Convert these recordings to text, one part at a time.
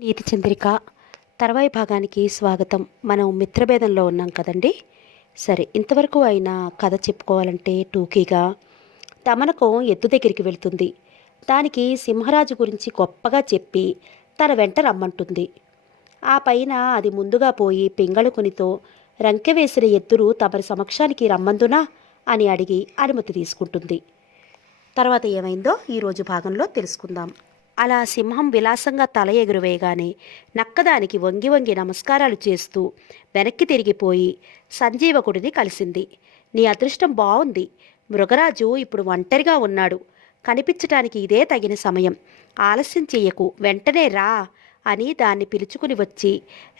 నీతి చంద్రిక తర్వాయి భాగానికి స్వాగతం. మనం మిత్రభేదంలో ఉన్నాం కదండి. సరే, ఇంతవరకు అయినా కథ చెప్పుకోవాలంటే టూకీగా దమనకం ఎద్దు దగ్గరికి వెళ్తుంది. దానికి సింహరాజు గురించి గొప్పగా చెప్పి తన వెంట రమ్మంటుంది. ఆ పైన అది ముందుగా పోయి పింగళకునితో రంకెవేసిన ఎద్దురు తమరి సమక్షానికి రమ్మందునా అని అడిగి అనుమతి తీసుకుంటుంది. తర్వాత ఏమైందో ఈరోజు భాగంలో తెలుసుకుందాం. అలా సింహం విలాసంగా తల ఎగురువేయగానే నక్కదానికి వంగి వంగి నమస్కారాలు చేస్తూ వెనక్కి తిరిగిపోయి సంజీవకుడిని కలిసింది. నీ అదృష్టం బావుంది. మృగరాజు ఇప్పుడు ఒంటరిగా ఉన్నాడు. కనిపించటానికి ఇదే తగిన సమయం. ఆలస్యం చెయ్యకు, వెంటనే రా అని దాన్ని పిలుచుకుని వచ్చి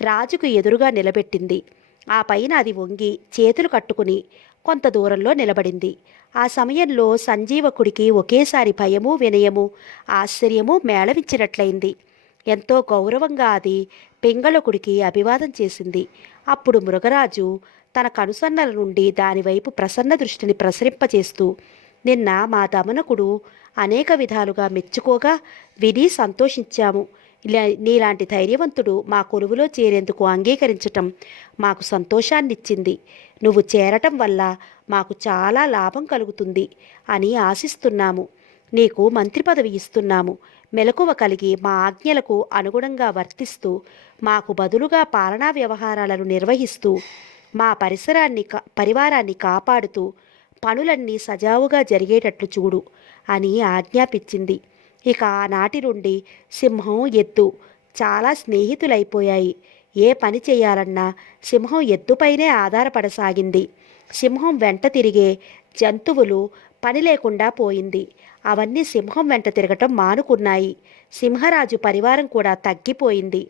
రాజుకు ఎదురుగా నిలబెట్టింది. ఆ పైన అది వంగి చేతులు కట్టుకుని కొంత దూరంలో నిలబడింది. ఆ సమయంలో సంజీవకుడికి ఒకేసారి భయము, వినయము, ఆశ్చర్యము మేళవించినట్లయింది. ఎంతో గౌరవంగా అది పింగళకుడికి అభివాదం చేసింది. అప్పుడు మృగరాజు తన కనుసన్నల నుండి దానివైపు ప్రసన్న దృష్టిని ప్రసరింపచేస్తూ, నిన్న మా దమనకుడు అనేక విధాలుగా మెచ్చుకోగా విని సంతోషించాము. నీలాంటి ధైర్యవంతుడు మా కొలువులో చేరేందుకు అంగీకరించటం మాకు సంతోషాన్నిచ్చింది. నువ్వు చేరటం వల్ల మాకు చాలా లాభం కలుగుతుంది అని ఆశిస్తున్నాము. నీకు మంత్రి పదవి ఇస్తున్నాము. మెలకువ కలిగి మా ఆజ్ఞలకు అనుగుణంగా వర్తిస్తూ మాకు బదులుగా పాలనా వ్యవహారాలను నిర్వహిస్తూ మా పరివారాన్ని కాపాడుతూ పనులన్నీ సజావుగా జరిగేటట్లు చూడు అని ఆజ్ఞాపించింది. ఇక ఆనాటి నుండి సింహం, ఎద్దు చాలా స్నేహితులైపోయాయి. ఏ పని చేయాలన్నా సింహం ఎద్దుపైనే ఆధారపడసాగింది. సింహం వెంట తిరిగే జంతువులు పని లేకుండా పోయింది. అవన్నీ సింహం వెంట తిరగటం మానుకున్నాయి. సింహరాజు పరివారం కూడా తగ్గిపోయింది.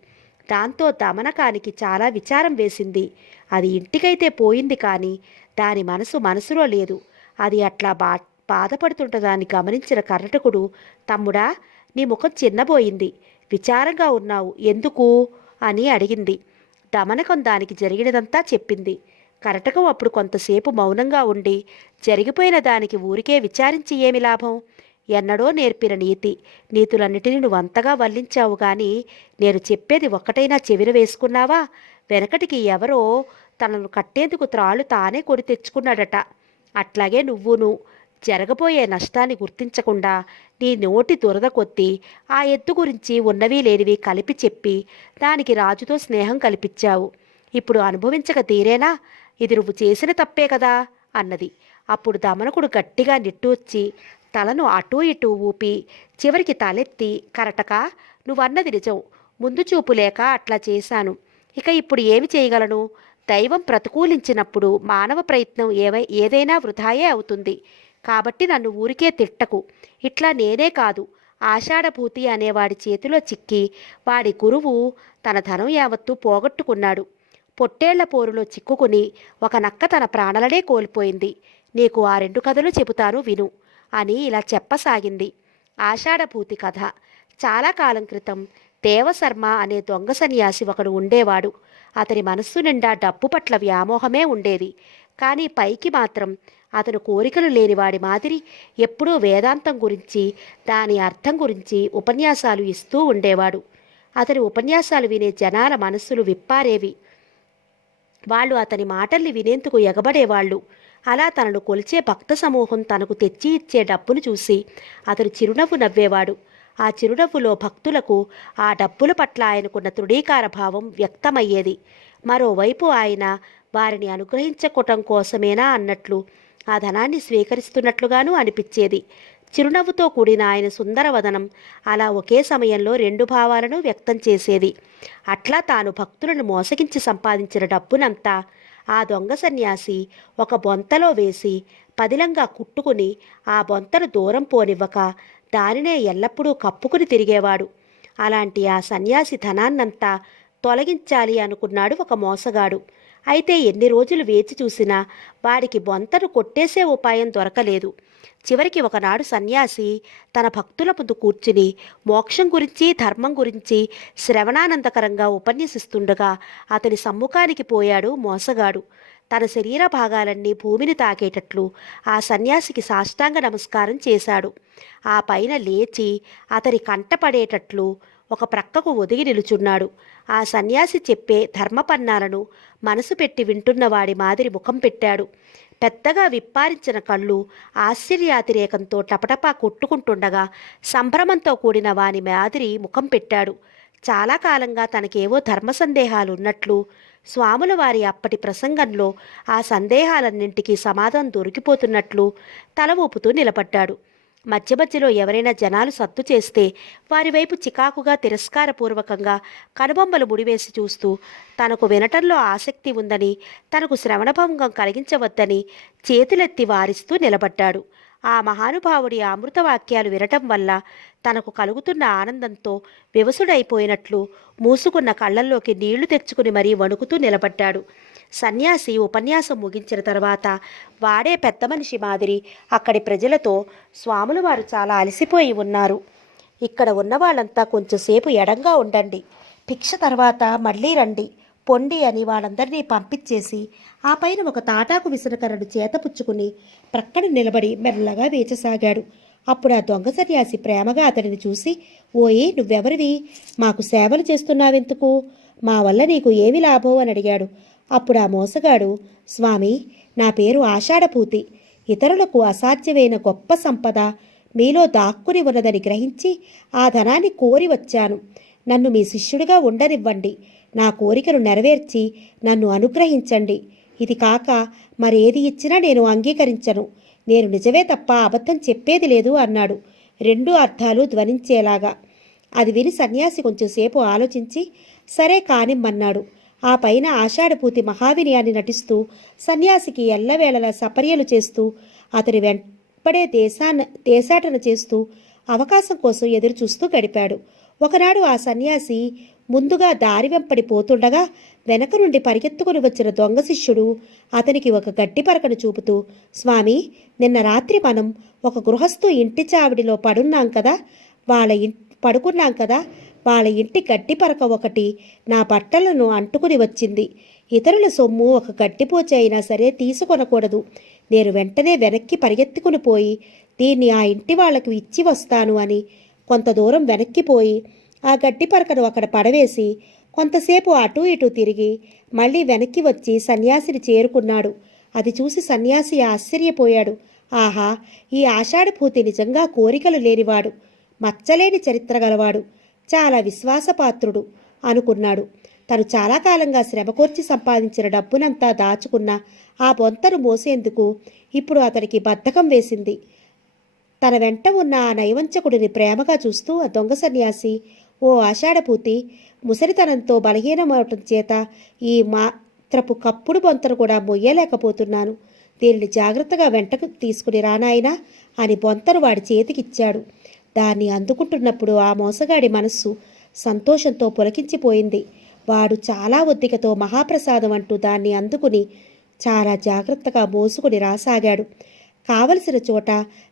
దాంతో దమనకానికి చాలా విచారం వేసింది. అది ఇంటికైతే పోయింది, కానీ దాని మనసులో లేదు. అది అట్లా బాధపడుతుంటదాన్ని గమనించిన కర్ణటకుడు, తమ్ముడా, నీ ముఖం చిన్నబోయింది, విచారంగా ఉన్నావు, ఎందుకు అని అడిగింది. దమనకం దానికి జరిగినదంతా చెప్పింది. కరటకం అప్పుడు కొంతసేపు మౌనంగా ఉండి, జరిగిపోయిన దానికి ఊరికే విచారించి ఏమి లాభం? ఎన్నడో నేర్పిన నీతులన్నిటినీ నువ్వంతగా వల్లించావు, కానీ నేను చెప్పేది ఒక్కటైనా చెవిన వేసుకున్నావా? వెనకటికి ఎవరో తనను కట్టేందుకు త్రాళ్ళు తానే కొని తెచ్చుకున్నాడట. అట్లాగే నువ్వును జరగబోయే నష్టాన్ని గుర్తించకుండా నీ నోటి దురద కొద్దీ ఆ ఎత్తు గురించి ఉన్నవి లేనివి కలిపి చెప్పి దానికి రాజుతో స్నేహం కల్పించావు. ఇప్పుడు అనుభవించక తీరేనా? ఇది నువ్వు చేసిన తప్పే కదా అన్నది. అప్పుడు దమనకుడు గట్టిగా నిట్టూర్చి తలను అటూ ఇటూ ఊపి చివరికి తలెత్తి, కరటక, నువ్వన్నది నిజం. ముందు చూపు లేక అట్లా చేశాను. ఇక ఇప్పుడు ఏమి చేయగలను? దైవం ప్రతికూలించినప్పుడు మానవ ప్రయత్నం ఏదైనా వృధాయే అవుతుంది. కాబట్టి నన్ను ఊరికే తిట్టకు. ఇట్లా నేనే కాదు, ఆషాఢభూతి అనేవాడి చేతిలో చిక్కి వాడి గురువు తన ధనం యావత్తూ పోగొట్టుకున్నాడు. పొట్టేళ్ల పోరులో చిక్కుకుని ఒక నక్క తన ప్రాణలనే కోల్పోయింది. నీకు ఆ 2 కథలు చెబుతాను, విను అని ఇలా చెప్పసాగింది. ఆషాఢభూతి కథ. చాలా కాలం క్రితం దేవశర్మ అనే దొంగ సన్యాసి ఒకడు ఉండేవాడు. అతని మనస్సు నిండా డబ్బు పట్ల వ్యామోహమే ఉండేది. కానీ పైకి మాత్రం అతను కోరికలు లేనివాడి మాదిరి ఎప్పుడూ వేదాంతం గురించి, దాని అర్థం గురించి ఉపన్యాసాలు ఇస్తూ ఉండేవాడు. అతని ఉపన్యాసాలు వినే జనాల మనస్సులు విప్పారేవి. వాళ్ళు అతని మాటల్ని వినేందుకు ఎగబడేవాళ్ళు. అలా తనను కొలిచే భక్త సమూహం తనకు తెచ్చి ఇచ్చే డబ్బును చూసి అతను చిరునవ్వు నవ్వేవాడు. ఆ చిరునవ్వులో భక్తులకు ఆ డబ్బుల పట్ల ఆయనకున్న తృఢీకార భావం వ్యక్తమయ్యేది. మరోవైపు ఆయన వారిని అనుగ్రహించకోవటం కోసమేనా అన్నట్లు ఆ ధనాన్ని స్వీకరిస్తున్నట్లుగానూ అనిపించేది. చిరునవ్వుతో కూడిన ఆయన సుందరవదనం అలా ఒకే సమయంలో 2 భావాలను వ్యక్తం చేసేది. అట్లా తాను భక్తులను మోసగించి సంపాదించిన డబ్బునంతా ఆ దొంగ సన్యాసి ఒక బొంతలో వేసి పదిలంగా కుట్టుకుని ఆ బొంతను దూరం పోనివ్వక దానినే ఎల్లప్పుడూ కప్పుకుని తిరిగేవాడు. అలాంటి ఆ సన్యాసి ధనాన్నంతా తొలగించాలి అనుకున్నాడు ఒక మోసగాడు. అయితే ఎన్ని రోజులు వేచి చూసినా వాడికి బొంతను కొట్టేసే ఉపాయం దొరకలేదు. చివరికి ఒకనాడు సన్యాసి తన భక్తుల ముందు కూర్చుని మోక్షం గురించి ధర్మం గురించి శ్రవణానందకరంగా ఉపన్యసిస్తుండగా అతని సమ్ముఖానికి పోయాడు మోసగాడు. తన శరీర భాగాలన్నీ భూమిని తాకేటట్లు ఆ సన్యాసికి సాష్టాంగ నమస్కారం చేశాడు. ఆ పైన లేచి అతని కంటపడేటట్లు ఒక ప్రక్కకు ఒదిగి నిలుచున్నాడు. ఆ సన్యాసి చెప్పే ధర్మపన్నాలను మనసు పెట్టి వింటున్నవాడి మాదిరి ముఖం పెట్టాడు. పెద్దగా విప్పారించిన కళ్ళు ఆశ్చర్యాతిరేకంతో టపటపా కొట్టుకుంటుండగా సంభ్రమంతో కూడిన వాని మాదిరి ముఖం పెట్టాడు. చాలా కాలంగా తనకేవో ధర్మ సందేహాలు ఉన్నట్లు స్వాముల వారి అప్పటి ప్రసంగంలో ఆ సందేహాలన్నింటికీ సమాధానం దొరికిపోతున్నట్లు తల ఊపుతూ నిలబడ్డాడు. మధ్య మధ్యలో ఎవరైనా జనాలు సత్తు చేస్తే వారి వైపు చికాకుగా తిరస్కారపూర్వకంగా కనుబొమ్మలు ముడివేసి చూస్తూ తనకు వినటంలో ఆసక్తి ఉందని, తనకు శ్రవణభంగం కలిగించవద్దని చేతులెత్తి వారిస్తూ నిలబడ్డాడు. ఆ మహానుభావుడి అమృతవాక్యాలు వినటం వల్ల తనకు కలుగుతున్న ఆనందంతో వివసుడైపోయినట్లు మూసుకున్న కళ్ళల్లోకి నీళ్లు తెచ్చుకుని మరీ వణుకుతూ నిలబడ్డాడు. సన్యాసి ఉపన్యాసం ముగించిన తర్వాత వాడే పెద్ద మనిషి మాదిరి అక్కడి ప్రజలతో, స్వాముల వారు చాలా అలసిపోయి ఉన్నారు. ఇక్కడ ఉన్న వాళ్ళంతా కొంచెంసేపు ఎడంగా ఉండండి, భిక్ష తర్వాత మళ్ళీ రండి, పొండి అని వాళ్ళందరినీ పంపించేసి ఆ పైన ఒక తాటాకు విసనకర్రను చేతపుచ్చుకుని ప్రక్కన నిలబడి మెల్లగా వేచసాగాడు. అప్పుడు ఆ దొంగ సన్యాసి ప్రేమగా అతడిని చూసి, ఓయే నువ్వెవరివి, మాకు సేవలు చేస్తున్నావెందుకు, మా వల్ల నీకు ఏమి లాభం అని అడిగాడు. అప్పుడు ఆ మోసగాడు, స్వామి, నా పేరు ఆషాఢభూతి, ఇతరులకు అసాధ్యమైన గొప్ప సంపద మీలో దాక్కుని ఉన్నదని గ్రహించి ఆ ధనాన్ని కోరి వచ్చాను. నన్ను మీ శిష్యుడిగా ఉండనివ్వండి, నా కోరికను నెరవేర్చి నన్ను అనుగ్రహించండి. ఇది కాక మరేది ఇచ్చినా నేను అంగీకరించను. నేను నిజమే తప్ప అబద్ధం చెప్పేది లేదు అన్నాడు, రెండు అర్థాలు ధ్వనించేలాగా. అది విని సన్యాసి కొంచెంసేపు ఆలోచించి సరే కానిమ్మన్నాడు. ఆ పైన ఆషాఢభూతి మహావినయాన్ని నటిస్తూ సన్యాసికి ఎల్లవేళలా సపర్యలు చేస్తూ అతని వెంపడే దేశాటన చేస్తూ అవకాశం కోసం ఎదురు చూస్తూ గడిపాడు. ఒకనాడు ఆ సన్యాసి ముందుగా దారి వెంపడి పోతుండగా వెనక నుండి పరిగెత్తుకుని వచ్చిన దొంగ శిష్యుడు అతనికి ఒక గడ్డి పరకను చూపుతూ, స్వామి, నిన్న రాత్రి మనం ఒక గృహస్థు ఇంటి చావిడిలో పడుకున్నాం కదా, వాళ్ళ ఇంటి గడ్డి పరక ఒకటి నా బట్టలను అంటుకుని వచ్చింది. ఇతరుల సొమ్ము ఒక గడ్డిపోచి అయినా సరే తీసుకొనకూడదు. నేను వెంటనే వెనక్కి పరిగెత్తుకుని పోయి దీన్ని ఆ ఇంటి వాళ్లకు ఇచ్చి వస్తాను అని కొంత దూరం వెనక్కిపోయి ఆ గడ్డి పరకను అక్కడ పడవేసి కొంతసేపు అటూ ఇటూ తిరిగి మళ్ళీ వెనక్కి వచ్చి సన్యాసిని చేరుకున్నాడు. అది చూసి సన్యాసి ఆశ్చర్యపోయాడు. ఆహా, ఈ ఆషాఢభూతి నిజంగా కోరికలు లేనివాడు, మచ్చలేని చరిత్ర గలవాడు, చాలా విశ్వాసపాత్రుడు అనుకున్నాడు. తను చాలా కాలంగా శ్రమకూర్చి సంపాదించిన డబ్బునంతా దాచుకున్న ఆ బొంతను మోసేందుకు ఇప్పుడు అతనికి బద్ధకం వేసింది. తన వెంట ఉన్న ఆ నైవంచకుడిని ప్రేమగా చూస్తూ ఆ దొంగ సన్యాసి, ఓ ఆషాఢభూతి, ముసలితనంతో బలహీనమవటం చేత ఈ మాత్రపు కప్పుడు బొంతను కూడా మొయ్యలేకపోతున్నాను. దీనిని జాగ్రత్తగా వెంటకు తీసుకుని రానాయనా అని బొంతను వాడి చేతికిచ్చాడు. దాన్ని అందుకుంటున్నప్పుడు ఆ మోసగాడి మనస్సు సంతోషంతో పులకించిపోయింది. వాడు చాలా ఒద్దికతో మహాప్రసాదం అంటూ దాన్ని అందుకుని చాలా జాగ్రత్తగా మోసుకుని రాసాగాడు. కావలసిన చోట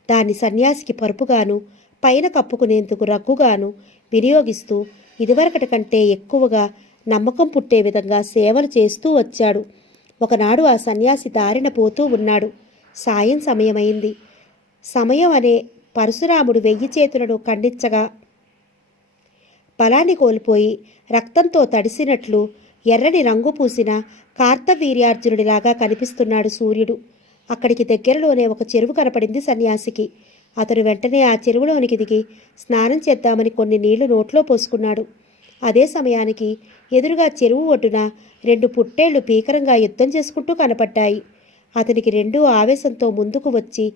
దాన్ని సన్యాసికి పరుపుగాను, పైన కప్పుకునేందుకు రగ్గుగాను వినియోగిస్తూ ఇదివరకటి కంటే ఎక్కువగా నమ్మకం పుట్టే విధంగా సేవలు చేస్తూ వచ్చాడు. ఒకనాడు ఆ సన్యాసి దారిన పోతూ ఉన్నాడు. సాయం సమయమైంది. సమయం అనే పరశురాముడు 1000 చేతులను ఖండించగా బలాన్ని కోల్పోయి రక్తంతో తడిసినట్లు ఎర్రని రంగు పూసిన కార్తవీర్యార్జునుడిలాగా కనిపిస్తున్నాడు సూర్యుడు. అక్కడికి దగ్గరలోనే ఒక చెరువు కనపడింది సన్యాసికి. అతడు వెంటనే ఆ చెరువులోనికి దిగి స్నానం చేద్దామని కొన్ని నీళ్లు నోట్లో పోసుకున్నాడు. అదే సమయానికి ఎదురుగా చెరువు ఒడ్డున 2 పుట్టేళ్లు భీకరంగా యుద్ధం చేసుకుంటూ కనపడ్డాయి. అతనికి రెండూ ఆవేశంతో ముందుకు వచ్చి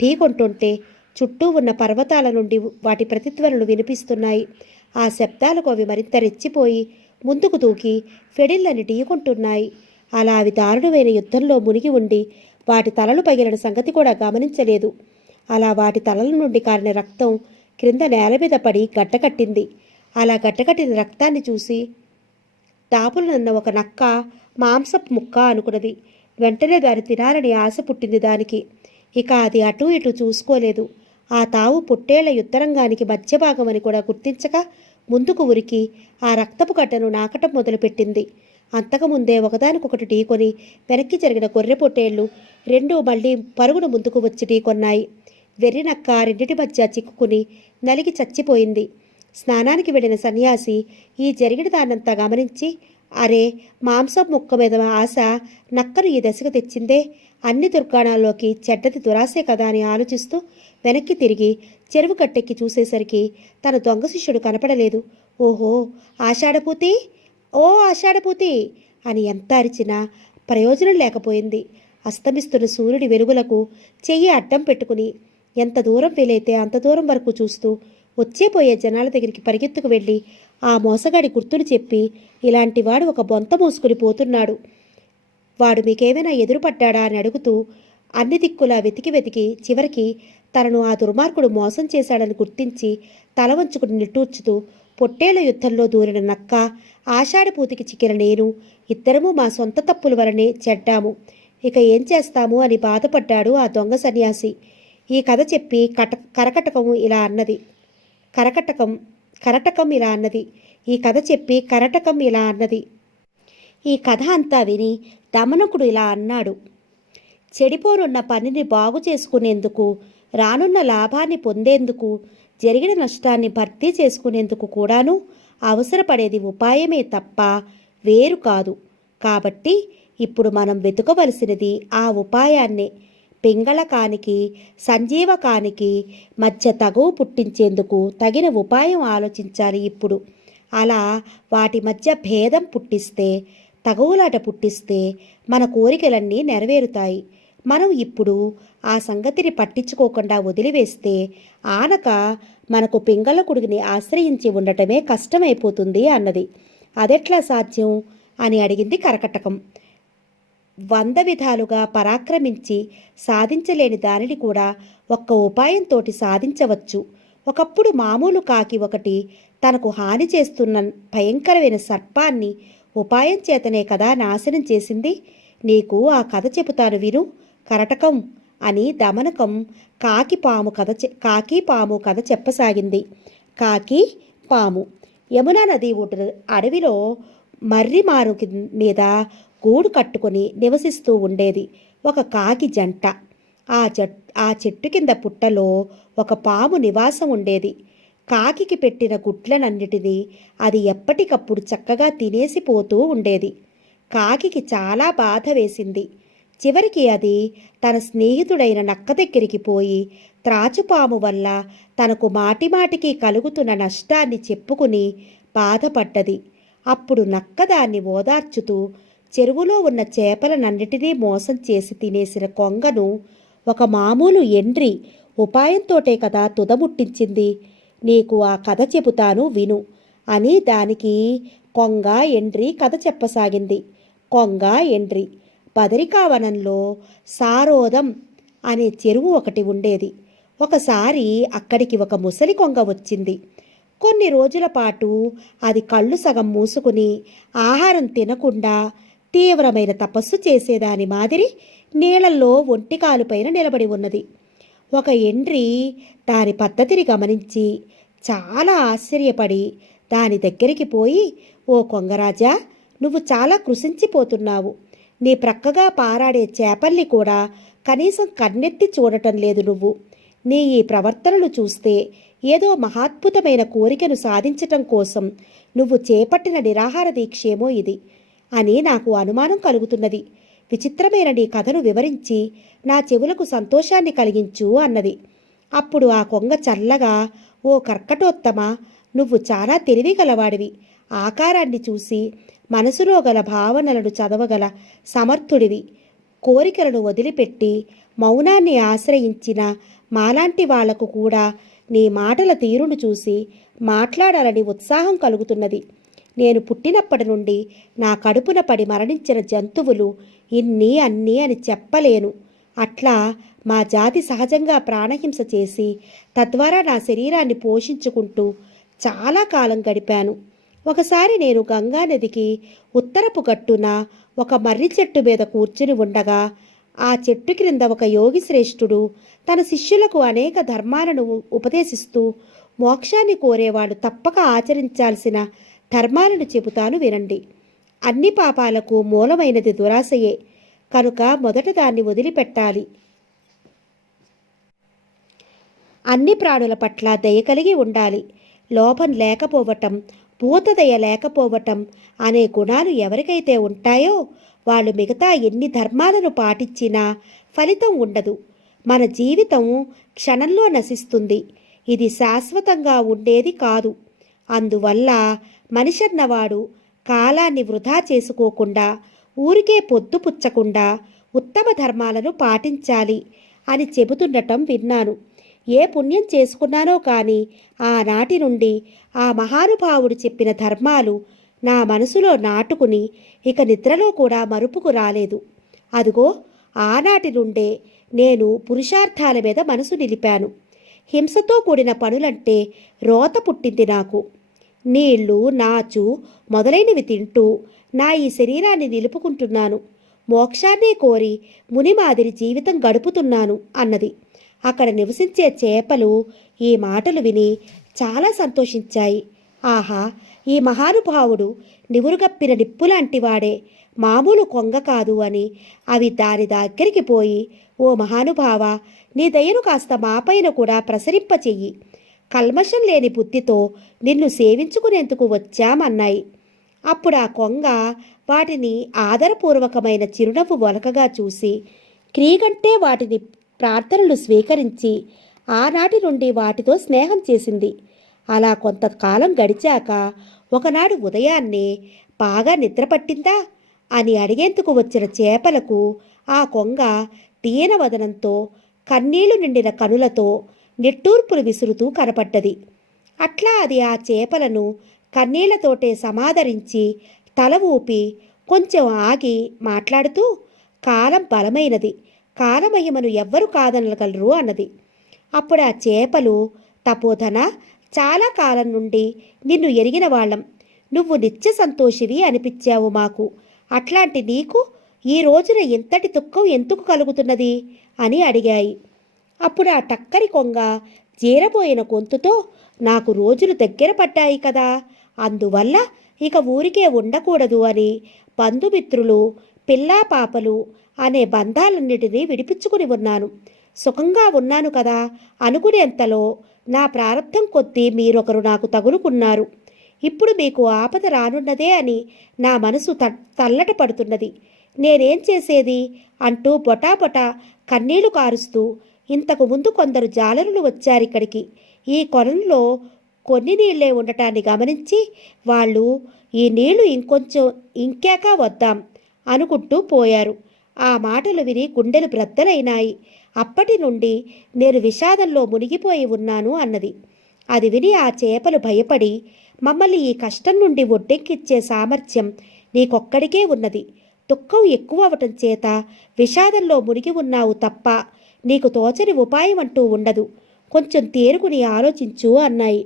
ఢీకొంటుంటే చుట్టూ ఉన్న పర్వతాల నుండి వాటి ప్రతిధ్వనులు వినిపిస్తున్నాయి. ఆ శబ్దాలకు అవి మరింత రెచ్చిపోయి ముందుకు దూకి ఫెడిల్లని ఢీకొంటున్నాయి. అలా అవి దారుణమైన యుద్ధంలో మునిగి ఉండి వాటి తలలు పగిలిన సంగతి కూడా గమనించలేదు. అలా వాటి తలల నుండి కారిన రక్తం క్రింద నేల మీద పడి గడ్డకట్టింది. అలా గడ్డకట్టిన రక్తాన్ని చూసి దాపులనున్న ఒక నక్క మాంసపు ముక్క అనుకున్నది. వెంటనే దాన్ని తినాలని ఆశ పుట్టింది దానికి. ఇక అది అటూ ఇటూ చూసుకోలేదు. ఆ తావు పొట్టేళ్ల యుద్ధరంగానికి మధ్య భాగమని కూడా గుర్తించక ముందుకు ఉరికి ఆ రక్తపు గడ్డను నాకటం మొదలుపెట్టింది. అంతకుముందే ఒకదానికొకటి ఢీకొని వెనక్కి జరిగిన గొర్రె పొట్టేళ్లు రెండూ మళ్లీ పరుగును ముందుకు వచ్చి ఢీకొన్నాయి. వెర్రినక్క రెండిటి మధ్య చిక్కుకుని నలిగి చచ్చిపోయింది. స్నానానికి వెళ్ళిన సన్యాసి ఈ జరిగిన దాన్నంతా గమనించి, అరే, మాంసం ముక్క మీద ఆశ నక్కను ఈ దశకు తెచ్చిందే, అన్ని దుర్గాణాల్లోకి చెడ్డది దురాశే కదా అని ఆలోచిస్తూ వెనక్కి తిరిగి చెరువు కట్టెక్కి చూసేసరికి తన దొంగ శిష్యుడు కనపడలేదు. ఓహో, ఆషాఢపూతి, ఓ ఆషాఢపూతి అని ఎంత అరిచినా ప్రయోజనం లేకపోయింది. అస్తమిస్తున్న సూర్యుడి వెలుగులకు చెయ్యి అడ్డం పెట్టుకుని ఎంత దూరం వీలైతే అంత దూరం వరకు చూస్తూ వచ్చేపోయే జనాల దగ్గరికి పరిగెత్తుకు వెళ్ళి ఆ మోసగాడి గుర్తులు చెప్పి, ఇలాంటివాడు ఒక బొంత మూసుకుని పోతున్నాడు, వాడు మీకేమైనా ఎదురుపడ్డాడా అని అడుగుతూ అన్ని దిక్కులా వెతికి వెతికి చివరికి తనను ఆ దుర్మార్గుడు మోసం చేశాడని గుర్తించి తల వంచుకుని నిట్టూర్చుతూ, పొట్టేళ్ల యుద్ధంలో దూరిన నక్క, ఆషాఢపూతికి చిక్కిన నేను ఇద్దరము మా సొంత తప్పుల వలనే చెడ్డాము, ఇక ఏం చేస్తాము అని బాధపడ్డాడు ఆ దొంగ సన్యాసి. ఈ కథ చెప్పి కరకటకం ఇలా అన్నది కరటకం ఇలా అన్నది ఈ కథ చెప్పి కరటకం ఇలా అన్నది. ఈ కథ అంతా విని దమనకుడు ఇలా అన్నాడు. చెడిపోనున్న పనిని బాగు చేసుకునేందుకు, రానున్న లాభాన్ని పొందేందుకు, జరిగిన నష్టాన్ని భర్తీ చేసుకునేందుకు కూడాను అవసరపడేది ఉపాయమే తప్ప వేరు కాదు. కాబట్టి ఇప్పుడు మనం వెతుకవలసినది ఆ ఉపాయాన్నే. పింగళకానికి సంజీవకానికి మధ్య తగువు పుట్టించేందుకు తగిన ఉపాయం ఆలోచించాలి ఇప్పుడు. అలా వాటి మధ్య భేదం పుట్టిస్తే, తగువులాట పుట్టిస్తే మన కోరికలన్నీ నెరవేరుతాయి. మనం ఇప్పుడు ఆ సంగతిని పట్టించుకోకుండా వదిలివేస్తే ఆనక మనకు పింగళకుడిని ఆశ్రయించి ఉండటమే కష్టమైపోతుంది అన్నది. అదెట్లా సాధ్యం అని అడిగింది కరకటకం. 100 విధాలుగా పరాక్రమించి సాధించలేని దానిని కూడా ఒక్క ఉపాయంతోటి సాధించవచ్చు. ఒకప్పుడు మామూలు కాకి ఒకటి తనకు హాని చేస్తున్న భయంకరమైన సర్పాన్ని ఉపాయం చేతనే కదా నాశనం చేసింది. నీకు ఆ కథ చెబుతాను విను కరటకం అని దమనకం కాకి పాము కథ చెప్పసాగింది. కాకి పాము యమునా నది ఒడ్డు అడవిలో మర్రి మారు మీద గూడు కట్టుకొని నివసిస్తూ ఉండేది ఒక కాకి జంట. ఆ చెట్టు కింద పుట్టలో ఒక పాము నివాసం ఉండేది. కాకికి పెట్టిన గుడ్లనన్నిటినీ అది ఎప్పటికప్పుడు చక్కగా తినేసిపోతూ ఉండేది. కాకికి చాలా బాధ వేసింది. చివరికి అది తన స్నేహితుడైన నక్క దగ్గరికి పోయి త్రాచుపాము వల్ల తనకు మాటిమాటికి కలుగుతున్న నష్టాన్ని చెప్పుకుని బాధపడ్డది. అప్పుడు నక్క దాన్ని ఓదార్చుతూ చెరువులో ఉన్న చేపలనన్నిటినీ మోసం చేసి తినేసిన కొంగను ఒక మామూలు ఎండ్రి ఉపాయంతోటే కదా తుదముట్టించింది. నీకు ఆ కథ చెబుతాను విను అని దానికి కొంగ ఎండ్రి కథ చెప్పసాగింది. కొంగ ఎండ్రి బదరికావనంలో సారోదం అనే చెరువు ఒకటి ఉండేది. ఒకసారి అక్కడికి ఒక ముసలి కొంగ వచ్చింది. కొన్ని రోజుల పాటు అది కళ్ళు సగం మూసుకుని ఆహారం తినకుండా తీవ్రమైన తపస్సు చేసేదాని మాదిరి నీళ్లలో ఒంటికాలుపైన నిలబడి ఉన్నది. ఒక ఎండ్రి దాని పద్ధతిని గమనించి చాలా ఆశ్చర్యపడి దాని దగ్గరికి పోయి, ఓ కొంగరాజా, నువ్వు చాలా కృషించిపోతున్నావు. నీ ప్రక్కగా పారాడే చేపల్ని కూడా కనీసం కన్నెత్తి చూడటం లేదు నువ్వు. నీ ఈ ప్రవర్తనలు చూస్తే ఏదో మహాద్భుతమైన కోరికను సాధించటం కోసం నువ్వు చేపట్టిన నిరాహార దీక్షేమో ఇది అని నాకు అనుమానం కలుగుతున్నది. విచిత్రమైన నీ కథను వివరించి నా చెవులకు సంతోషాన్ని కలిగించు అన్నది. అప్పుడు ఆ కొంగ చల్లగా, ఓ కర్కటోత్తమ, నువ్వు చాలా తెలివి గలవాడివి. ఆకారాన్ని చూసి మనసులో గల భావనలను చదవగల సమర్థుడివి. కోరికలను వదిలిపెట్టి మౌనాన్ని ఆశ్రయించిన మాలాంటి వాళ్లకు కూడా నీ మాటల తీరును చూసి మాట్లాడాలని ఉత్సాహం కలుగుతున్నది. నేను పుట్టినప్పటి నుండి నా కడుపున పడి మరణించిన జంతువులు ఇన్ని అన్నీ అని చెప్పలేను. అట్లా మా జాతి సహజంగా ప్రాణహింస చేసి తద్వారా నా శరీరాన్ని పోషించుకుంటూ చాలా కాలం గడిపాను. ఒకసారి నేను గంగానదికి ఉత్తరపు గట్టున ఒక మర్రి చెట్టు మీద కూర్చుని ఉండగా ఆ చెట్టు క్రింద ఒక యోగి శ్రేష్ఠుడు తన శిష్యులకు అనేక ధర్మాలను ఉపదేశిస్తూ మోక్షాన్ని కోరేవాడు తప్పక ఆచరించాల్సిన ధర్మాలను చెబుతాను వినండి. అన్ని పాపాలకు మూలమైనది దురాశయే, కనుక మొదట దాన్ని వదిలిపెట్టాలి. అన్ని ప్రాణుల పట్ల దయ కలిగి ఉండాలి. లోభం లేకపోవటం, భూతదయ లేకపోవటం అనే గుణాలు ఎవరికైతే ఉంటాయో వాళ్ళు మిగతా ఎన్ని ధర్మాలను పాటించినా ఫలితం ఉండదు. మన జీవితం క్షణంలో నశిస్తుంది. ఇది శాశ్వతంగా ఉండేది కాదు. అందువల్ల మనిషన్నవాడు కాలాన్ని వృధా చేసుకోకుండా, ఊరికే పొద్దుపుచ్చకుండా ఉత్తమ ధర్మాలను పాటించాలి అని చెబుతుండటం విన్నాను. ఏ పుణ్యం చేసుకున్నానో కానీ ఆనాటి నుండి ఆ మహానుభావుడు చెప్పిన ధర్మాలు నా మనసులో నాటుకుని ఇక నిద్రలో కూడా మరుపుకు రాలేదు. అదుగో ఆనాటి నుండే నేను పురుషార్థాల మీద మనసు నిలిపాను. హింసతో కూడిన పనులంటే రోత పుట్టింది నాకు. నీళ్లు, నాచు మొదలైనవి తింటూ నా ఈ శరీరాన్ని నిలుపుకుంటున్నాను. మోక్షాన్నే కోరి ముని మాదిరి జీవితం గడుపుతున్నాను అన్నది. అక్కడ నివసించే చేపలు ఈ మాటలు విని చాలా సంతోషించాయి. ఆహా, ఈ మహానుభావుడు నివురుగప్పిన నిప్పులాంటివాడే, మామూలు కొంగ కాదు అని అవి దాని దగ్గరికి పోయి, ఓ మహానుభావ, నీ దయను కాస్త మాపైన కూడా ప్రసరింపచెయ్యి. కల్మషం లేని బుద్ధితో నిన్ను సేవించుకునేందుకు వచ్చామన్నాయి. అప్పుడు ఆ కొంగ వాటిని ఆదరపూర్వకమైన చిరునవ్వు వలకగా చూసి క్రీగంటే వాటిని ప్రార్థనలు స్వీకరించి ఆనాటి నుండి వాటితో స్నేహం చేసింది. అలా కొంతకాలం గడిచాక ఒకనాడు ఉదయాన్నే బాగా నిద్రపట్టిందా అని అడిగేందుకు వచ్చిన చేపలకు ఆ కొంగ దీనవదనంతో, కన్నీళ్లు నిండిన కనులతో నిట్టూర్పులు విసురుతూ కనపడ్డది. అట్లా అది ఆ చేపలను కన్నీళ్లతోటే సమాదరించి తల ఊపి కొంచెం ఆగి మాట్లాడుతూ, కాలం బలమైనది, కాలమహిమను ఎవ్వరు కాదనగలరు అన్నది. అప్పుడు ఆ చేపలు, తపోధన, చాలా కాలం నుండి నిన్ను ఎరిగిన వాళ్ళం. నువ్వు నిత్య సంతోషివి అనిపించావు మాకు. అట్లాంటి నీకు ఈ రోజున ఎంతటి దుఃఖం ఎందుకు కలుగుతున్నది అని అడిగాయి. అప్పుడు ఆ టక్కరి కొంగ జీరబోయిన గొంతుతో, నాకు రోజులు దగ్గర పడ్డాయి కదా, అందువల్ల ఇక ఊరికే ఉండకూడదు అని బంధుమిత్రులు, పిల్లా పాపలు అనే బంధాలన్నిటినీ విడిపించుకుని ఉన్నాను. సుఖంగా ఉన్నాను కదా అనుకునేంతలో నా ప్రారంధం కొద్దీ మీరొకరు నాకు తగులుకున్నారు. ఇప్పుడు మీకు ఆపద రానున్నదే అని నా మనసు తల్లట పడుతున్నది. నేనేం చేసేది అంటూ బొటాబొటా కన్నీళ్లు కారుస్తూ, ఇంతకు ముందు కొందరు జాలరులు వచ్చారిక్కడికి. ఈ కొలంలో కొన్ని నీళ్లే ఉండటాన్ని గమనించి వాళ్ళు ఈ నీళ్లు ఇంకొంచెం ఇంకాక వద్దాం అనుకుంటూ పోయారు. ఆ మాటలు విని గుండెలు బ్రద్దలైనాయి. అప్పటి నుండి నేను విషాదంలో మునిగిపోయి ఉన్నాను అన్నది. అది విని ఆ చేపలు భయపడి, మమ్మల్ని ఈ కష్టం నుండి ఒడ్డెక్కిచ్చే సామర్థ్యం నీకొక్కడికే ఉన్నది. దుఃఖం ఎక్కువ అవటం చేత విషాదంలో మునిగి ఉన్నావు తప్ప నీకు తోచని ఉపాయం అంటూ ఉండదు. కొంచెం తేరుకుని ఆలోచించు అన్నాయి.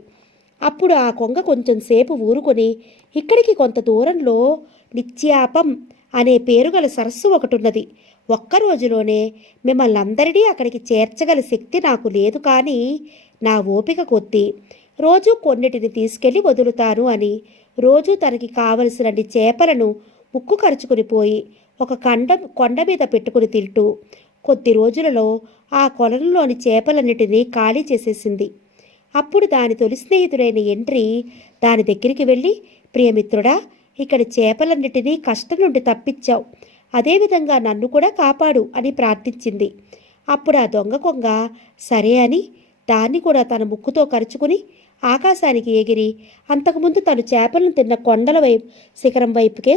అప్పుడు ఆ కొంగ కొంచెం సేపు ఊరుకొని, ఇక్కడికి కొంత దూరంలో నిత్యాపం అనే పేరుగల సరస్సు ఒకటున్నది. ఒక్క రోజులోనే మిమ్మల్ని అందరినీ అక్కడికి చేర్చగల శక్తి నాకు లేదు, కానీ నా ఓపిక కొద్దీ రోజు కొన్నిటిని తీసుకెళ్లి వదులుతాను అని రోజు తనకి కావలసినన్ని చేపలను ముక్కు కరుచుకుని పోయి ఒక కొండ మీద పెట్టుకుని తింటూ కొద్ది రోజులలో ఆ కొలంలోని చేపలన్నిటినీ ఖాళీ చేసేసింది. అప్పుడు దాని తొలి స్నేహితుడైన ఎండ్రి దాని దగ్గరికి వెళ్ళి, ప్రియమిత్రుడా, ఇక్కడ చేపలన్నిటినీ కష్టం నుండి తప్పించావు, అదేవిధంగా నన్ను కూడా కాపాడు అని ప్రార్థించింది. అప్పుడు ఆ దొంగ కొంగ సరే అని దాన్ని కూడా తన ముక్కుతో కరుచుకుని ఆకాశానికి ఎగిరి అంతకుముందు తను చేపలను తిన్న కొండల శిఖరం వైపుకే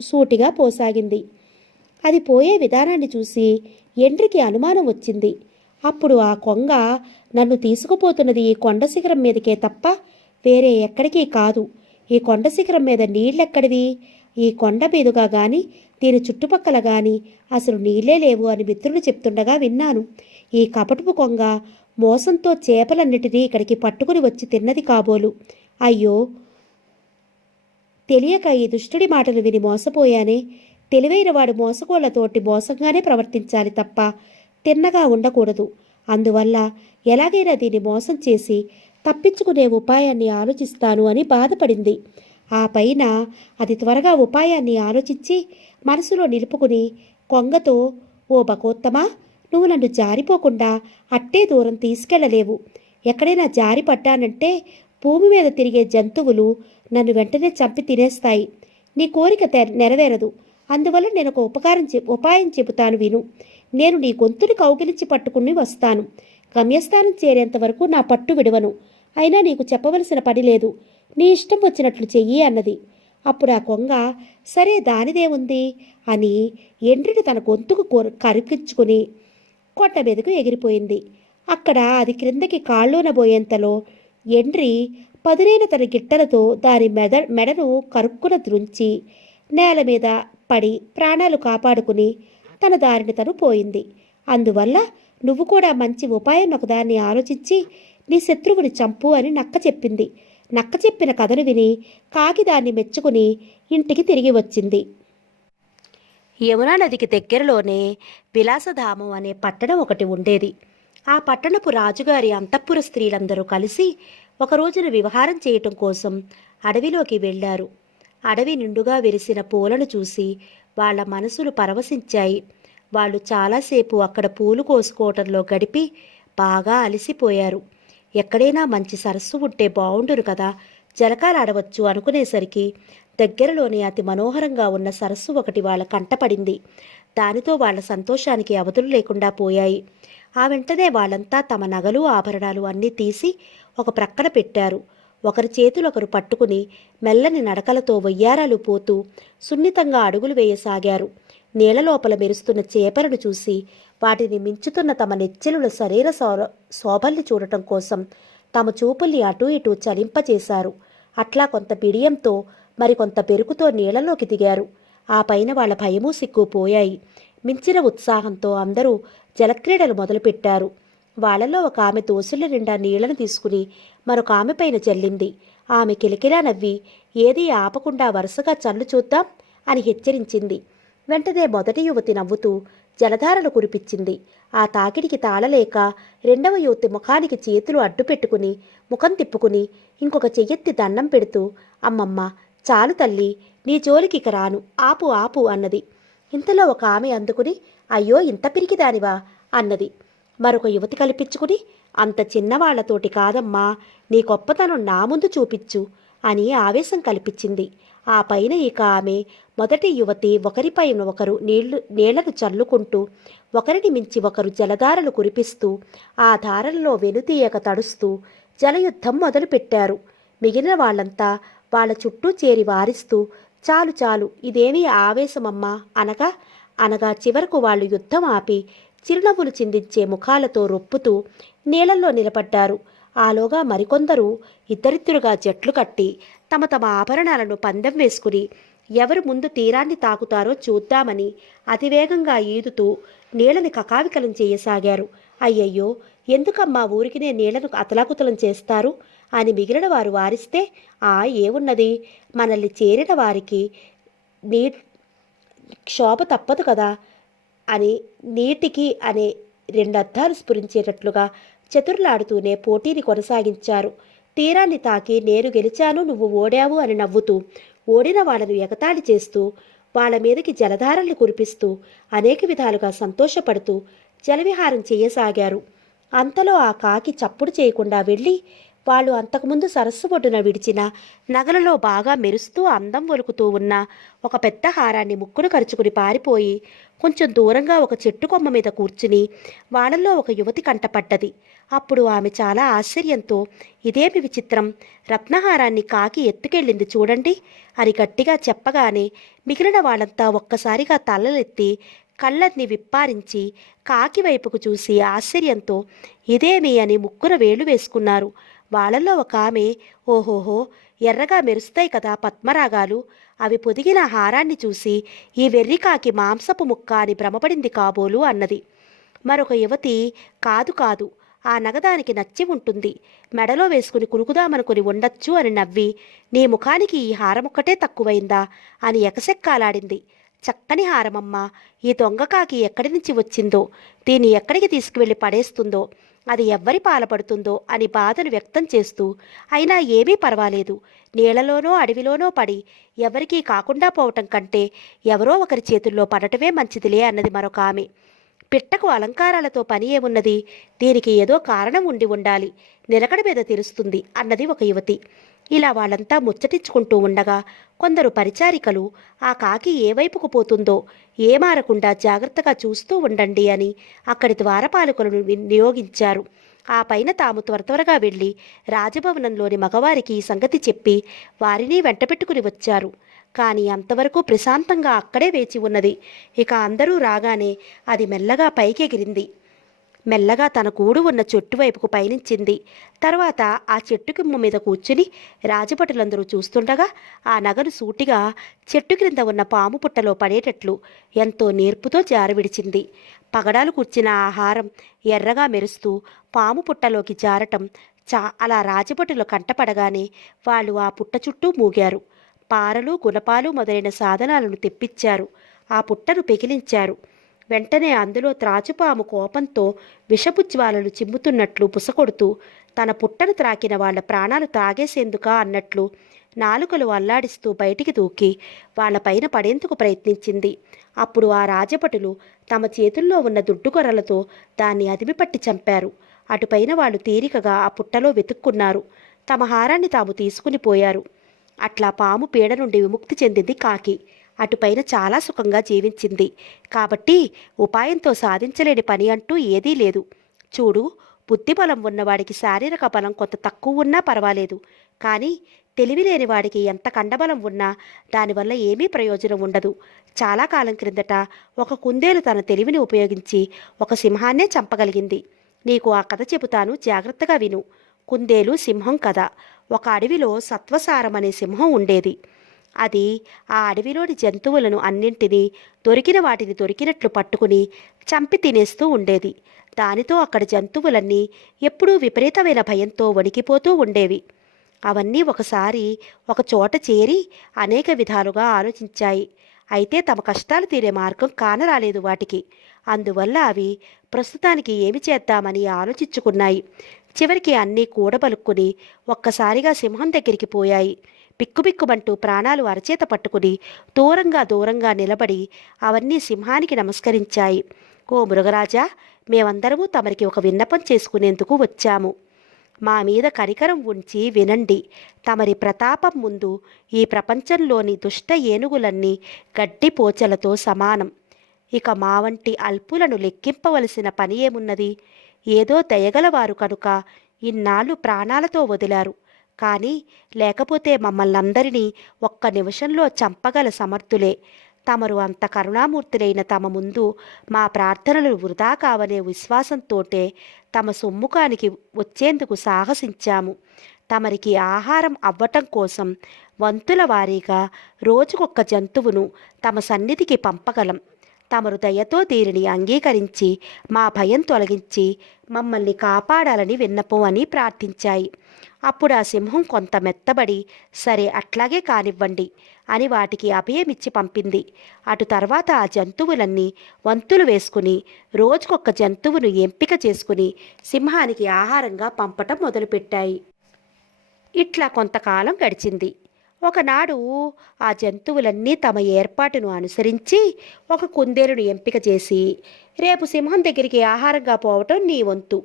సూటిగా పోసాగింది. అది పోయే విధానాన్ని చూసి ఎండ్రికి అనుమానం వచ్చింది. అప్పుడు ఆ కొంగ, నన్ను తీసుకుపోతున్నది ఈ కొండ శిఖరం మీదకే తప్ప వేరే ఎక్కడికి కాదు. ఈ కొండ శిఖరం మీద నీళ్ళెక్కడివి? ఈ కొండ మీదుగా గాని దీని చుట్టుపక్కల గాని అసలు నీళ్లే లేవు అని మిత్రులు చెప్తుండగా విన్నాను. ఈ కపటపు కొంగ మోసంతో చేపలన్నిటినీ ఇక్కడికి పట్టుకుని వచ్చి తిన్నది కాబోలు. అయ్యో, తెలియక ఈ దుష్టుడి మాటలు విని మోసపోయానే. తెలివైన వాడు మోసగోళ్లతోటి మోసంగానే ప్రవర్తించాలి తప్ప తిన్నగా ఉండకూడదు. అందువల్ల ఎలాగైనా దీన్ని మోసం చేసి తప్పించుకునే ఉపాయాన్ని ఆలోచిస్తాను అని బాధపడింది. ఆ పైన అది త్వరగా ఉపాయాన్ని ఆలోచించి మనసులో నిలుపుకుని కొంగతో, ఓ బకోత్తమా, నువ్వు నన్ను జారిపోకుండా అట్టే దూరం తీసుకెళ్లలేవు. ఎక్కడైనా జారి పడ్డానంటే భూమి మీద తిరిగే జంతువులు నన్ను వెంటనే చంపి తినేస్తాయి. నీ కోరిక నెరవేరదు. అందువల్ల నేను ఒక ఉపాయం చెబుతాను విను. నేను నీ గొంతుని కౌగిలించి పట్టుకుని వస్తాను. గమ్యస్థానం చేరేంత వరకు నా పట్టు విడవను. అయినా నీకు చెప్పవలసిన పని లేదు. నీ ఇష్టం వచ్చినట్లు చెయ్యి అన్నది. అప్పుడు ఆ కొంగ, సరే దానిదేముంది అని ఎండ్రిని తన గొంతుకు కరికించుకుని కొండ మీదకు ఎగిరిపోయింది. అక్కడ అది క్రిందకి కాళ్ళూనబోయేంతలో ఎండ్రి పదునైన తన గిట్టలతో దాని మెడను కరుక్కున ద్రుంచి నేల మీద పడి ప్రాణాలు కాపాడుకుని తన దారిని తను పోయింది. అందువల్ల నువ్వు కూడా మంచి ఉపాయం ఒకదాన్ని ఆలోచించి నీ శత్రువుని చంపు అని నక్క చెప్పింది. నక్క చెప్పిన కథను విని కాకి దాన్ని మెచ్చుకుని ఇంటికి తిరిగి వచ్చింది. యమునా నదికి దగ్గరలోనే విలాసధామం అనే పట్టణం ఒకటి ఉండేది. ఆ పట్టణపు రాజుగారి అంతఃపుర స్త్రీలందరూ కలిసి ఒక రోజున విహారం చేయటం కోసం అడవిలోకి వెళ్లారు. అడవి నిండుగా విరిసిన పూలను చూసి వాళ్ళ మనసులు పరవశించాయి. వాళ్ళు చాలాసేపు అక్కడ పూలు కోసుకోవటంలో గడిపి బాగా అలసిపోయారు. ఎక్కడైనా మంచి సరస్సు ఉంటే బావుండును కదా, జలకాలాడవచ్చు అనుకునేసరికి దగ్గరలోనే అతి మనోహరంగా ఉన్న సరస్సు ఒకటి వాళ్ళ కంటపడింది. దానితో వాళ్ళ సంతోషానికి అవధులు లేకుండా పోయాయి. ఆ వెంటనే వాళ్ళంతా తమ నగలు ఆభరణాలు అన్నీ తీసి ఒక ప్రక్కన పెట్టారు. ఒకరి చేతులొకరు పట్టుకుని మెల్లని నడకలతో వయ్యారాలు పోతూ సున్నితంగా అడుగులు వేయసాగారు. నీళ్ల లోపల మెరుస్తున్న చేపలను చూసి వాటిని మించుతున్న తమ నెచ్చెలుల శరీర శోభల్ని చూడటం కోసం తమ చూపుల్ని అటూ ఇటూ చలింపచేశారు. అట్లా కొంత బిడియంతో మరికొంత బెరుకుతో నీళ్లలోకి దిగారు. ఆ పైన వాళ్ళ భయమూ సిగ్గు పోయాయి. మించిన ఉత్సాహంతో అందరూ జలక్రీడలు మొదలుపెట్టారు. వాళ్లలో ఒక ఆమె దోసుల నిండా నీళ్లను తీసుకుని మరొక ఆమె పైన చల్లింది. ఆమె కిలకిలా నవ్వి, ఏదీ ఆపకుండా వరుసగా చల్లు చూద్దాం అని హెచ్చరించింది. వెంటనే మొదటి యువతి నవ్వుతూ జలధారలు కురిపించింది. ఆ తాకిడికి తాళలేక రెండవ యువతి ముఖానికి చేతులు అడ్డుపెట్టుకుని ముఖం తిప్పుకుని ఇంకొక చెయ్యెత్తి దండం పెడుతూ, అమ్మమ్మ చాలు తల్లి, నీ జోలికిక రాను, ఆపు ఆపు అన్నది. ఇంతలో ఒక ఆమె అందుకుని, అయ్యో ఇంత పిరికిదానివా అన్నది. మరొక యువతి కల్పించుకుని, అంత చిన్నవాళ్లతోటి కాదమ్మా, నీ గొప్పతనం నా ముందు చూపించు అని ఆవేశం కల్పించింది. ఆ పైన ఇక ఆమె మొదటి యువతి ఒకరిపైన ఒకరు నీళ్లను చల్లుకుంటూ ఒకరిని మించి ఒకరు జలధారలు కురిపిస్తూ ఆ ధారలలో వెనుతీయక తడుస్తూ జలయుద్ధం మొదలుపెట్టారు. మిగిలిన వాళ్ళంతా వాళ్ళ చుట్టూ చేరి వారిస్తూ, చాలు చాలు, ఇదేమీ ఆవేశమమ్మా అనగా అనగా చివరకు వాళ్ళు యుద్ధం ఆపి చిరునవ్వులు చిందించే ముఖాలతో రొప్పుతూ నీళ్లలో నిలబడ్డారు. ఆలోగా మరికొందరు ఇద్దరిద్దరుగా జట్లు కట్టి తమ తమ ఆభరణాలను పందెం వేసుకుని ఎవరు ముందు తీరాన్ని తాకుతారో చూద్దామని అతివేగంగా ఈదుతూ నీళ్లని కకావికలం చేయసాగారు. అయ్యయ్యో, ఎందుకమ్మా ఊరికినే నీళ్లను అతలాకుతలం చేస్తారు అని మిగిలిన వారు వారిస్తే, ఏమున్నది, మనల్ని చేరిన వారికి నీ క్షోభ తప్పదు కదా అని నీటికి అనే రెండర్థాలు స్ఫురించేటట్లుగా చతుర్లాడుతూనే పోటీని కొనసాగించారు. తీరాన్ని తాకి నేను గెలిచాను, నువ్వు ఓడావు అని నవ్వుతూ ఓడిన వాళ్ళను ఎగతాళి చేస్తూ వాళ్ళ మీదకి జలధారల్ని కురిపిస్తూ అనేక విధాలుగా సంతోషపడుతూ జలవిహారం చేయసాగారు. అంతలో ఆ కాకి చప్పుడు చేయకుండా వెళ్ళి వాళ్ళు అంతకుముందు సరస్సు ఒడ్డున విడిచిన నగలలో బాగా మెరుస్తూ అందం ఒలుకుతూ ఉన్న ఒక పెద్ద హారాన్ని ముక్కును కరుచుకుని పారిపోయి కొంచెం దూరంగా ఒక చెట్టు కొమ్మ మీద కూర్చుని వాళ్ళల్లో ఒక యువతి కంటపడ్డది. అప్పుడు ఆమె చాలా ఆశ్చర్యంతో, ఇదేమి విచిత్రం, రత్నహారాన్ని కాకి ఎత్తుకెళ్ళింది చూడండి అని గట్టిగా చెప్పగానే మిగిలిన వాళ్ళంతా ఒక్కసారిగా తలలెత్తి కళ్ళన్ని విప్పారించి కాకి వైపుకు చూసి ఆశ్చర్యంతో ఇదేమి అని ముక్కున వేలు వేసుకున్నారు. వాళ్ళల్లో ఒక ఆమె, ఓహోహో, ఎర్రగా మెరుస్తాయి కదా పద్మరాగాలు, అవి పొదిగిన హారాన్ని చూసి ఈ వెర్రికాకి మాంసపు ముక్క అని భ్రమపడింది కాబోలు అన్నది. మరొక యువతి, కాదు కాదు, ఆ నగదానికి నచ్చి ఉంటుంది, మెడలో వేసుకుని కులుకుదామనుకుని ఉండొచ్చు అని నవ్వి, నీ ముఖానికి ఈ హారమొక్కటే తక్కువైందా అని ఎకసెక్కాలాడింది. చక్కని హారమమ్మా, ఈ దొంగకాకి ఎక్కడి నుంచి వచ్చిందో, దీన్ని ఎక్కడికి తీసుకువెళ్ళి పడేస్తుందో, అది ఎవ్వరి పాలపడుతుందో అని బాధను వ్యక్తం చేస్తూ, అయినా ఏమీ పర్వాలేదు, నీళ్లలోనో అడవిలోనో పడి ఎవరికీ కాకుండా పోవటం కంటే ఎవరో ఒకరి చేతుల్లో పడటమే మంచిదిలే అన్నది మరొక ఆమె. పిట్టకు అలంకారాలతో పని ఏమున్నది, దీనికి ఏదో కారణం ఉండి ఉండాలి, నిలకడ మీద తెలుస్తుంది అన్నది ఒక యువతి. ఇలా వాళ్ళంతా ముచ్చటించుకుంటూ ఉండగా కొందరు పరిచారికలు ఆ కాకి ఏ వైపుకు పోతుందో ఏమారకుండా జాగ్రత్తగా చూస్తూ ఉండండి అని అక్కడి ద్వారపాలకులను నియోగించారు. ఆ పైన తాము త్వరగా వెళ్ళి రాజభవనంలోని మగవారికి ఈ సంగతి చెప్పి వారిని వెంటబెట్టుకుని వచ్చారు. కానీ అంతవరకు ప్రశాంతంగా అక్కడే వేచి ఉన్నది. ఇక అందరూ రాగానే అది మెల్లగా పైకెగిరింది. మెల్లగా తన గూడు ఉన్న చెట్టు వైపుకు పయనించింది. తర్వాత ఆ చెట్టు కిమ్మ మీద కూర్చుని రాజభటులందరూ చూస్తుండగా ఆ నగను సూటిగా చెట్టు క్రింద ఉన్న పాము పుట్టలో పడేటట్లు ఎంతో నేర్పుతో జారవిడిచింది. పగడాలు కూర్చిన ఆహారం ఎర్రగా మెరుస్తూ పాము పుట్టలోకి జారటం అలా రాజభటులు కంటపడగానే వాళ్ళు ఆ పుట్ట చుట్టూ మూగారు. పారలు, గుణపాలు మొదలైన సాధనాలను తెప్పించారు. ఆ పుట్టను పెకిలించారు. వెంటనే అందులో త్రాచుపాము కోపంతో విషపు జ్వాలలు చిమ్ముతున్నట్లు బుసకొడుతూ తన పుట్టను త్రాకిన వాళ్ల ప్రాణాలు తాగేసేందుకా అన్నట్లు నాలుకలు అల్లాడిస్తూ బయటికి దూకి వాళ్లపైన పడేందుకు ప్రయత్నించింది. అప్పుడు ఆ రాజభటులు తమ చేతుల్లో ఉన్న దుడ్డుకొర్రలతో దాన్ని అదిమిపట్టి చంపారు. అటుపైన వాళ్ళు తీరికగా ఆ పుట్టలో వెతుక్కున్నారు. తమ హారాన్ని తాము తీసుకుని పోయారు. అట్లా పాము పీడ నుండి విముక్తి చెందింది కాకి. అటుపైన చాలా సుఖంగా జీవించింది. కాబట్టి ఉపాయంతో సాధించలేని పని అంటూ ఏదీ లేదు. చూడు, బుద్ధిబలం ఉన్నవాడికి శారీరక బలం కొంత తక్కువ ఉన్నా పర్వాలేదు, కానీ తెలివి లేని వాడికి ఎంత కండబలం ఉన్నా దానివల్ల ఏమీ ప్రయోజనం ఉండదు. చాలా కాలం క్రిందట ఒక కుందేలు తన తెలివిని ఉపయోగించి ఒక సింహాన్నే చంపగలిగింది. నీకు ఆ కథ చెబుతాను, జాగ్రత్తగా విను. కుందేలు సింహం కథ. ఒక అడవిలో సత్వసారం అనే సింహం ఉండేది. అది ఆ అడవిలోని జంతువులను అన్నింటినీ దొరికిన వాటిని దొరికినట్లు పట్టుకుని చంపి తినేస్తూ ఉండేది. దానితో అక్కడ జంతువులన్నీ ఎప్పుడూ విపరీతమైన భయంతో వణికిపోతూ ఉండేవి. అవన్నీ ఒకసారి ఒక చోట చేరి అనేక విధాలుగా ఆలోచించాయి. అయితే తమ కష్టాలు తీరే మార్గం కానరాలేదు వాటికి. అందువల్ల అవి ప్రస్తుతానికి ఏమి చేద్దామని ఆలోచించుకున్నాయి. చివరికి అన్నీ కూడబలుక్కుని ఒక్కసారిగా సింహం దగ్గరికి పోయాయి. బిక్కుబిక్కుమంటూ ప్రాణాలు అరచేత పట్టుకుని దూరంగా నిలబడి అవన్నీ సింహానికి నమస్కరించాయి. ఓ మృగరాజా, మేమందరము తమరికి ఒక విన్నపం చేసుకునేందుకు వచ్చాము. మా మీద కనికరం ఉంచి వినండి. తమరి ప్రతాపం ముందు ఈ ప్రపంచంలోని దుష్ట ఏనుగులన్నీ గడ్డి పోచలతో సమానం. ఇక మా వంటి అల్పులను లెక్కింపవలసిన పని ఏమున్నది? ఏదో దయగలవారు కనుక ఇన్నాళ్ళు ప్రాణాలతో వదిలారు. కానీ లేకపోతే మమ్మల్నందరినీ ఒక్క నిమిషంలో చంపగల సమర్థులే. తమరు అంత కరుణామూర్తులైన తమ ముందు మా ప్రార్థనలు వృధా కావనే విశ్వాసంతోటే తమ సొమ్ముఖానికి వచ్చేందుకు సాహసించాము. తమరికి ఆహారం అవ్వటం కోసం వంతుల వారీగా రోజుకొక్క జంతువును తమ సన్నిధికి పంపగలం. తమరు దయతో దీనిని అంగీకరించి మా భయం తొలగించి మమ్మల్ని కాపాడాలని విన్నపం అని ప్రార్థించాయి. అప్పుడు ఆ సింహం కొంత మెత్తబడి సరే అట్లాగే కానివ్వండి అని వాటికి అభయమిచ్చి పంపింది. అటు తర్వాత ఆ జంతువులన్నీ వంతులు వేసుకుని రోజుకొక్క జంతువును ఎంపిక చేసుకుని సింహానికి ఆహారంగా పంపటం మొదలుపెట్టాయి. ఇట్లా కొంతకాలం గడిచింది. ఒకనాడు ఆ జంతువులన్నీ తమ ఏర్పాటును అనుసరించి ఒక కుందేలును ఎంపిక చేసి, రేపు సింహం దగ్గరికి ఆహారంగా పోవటం నీ వంతు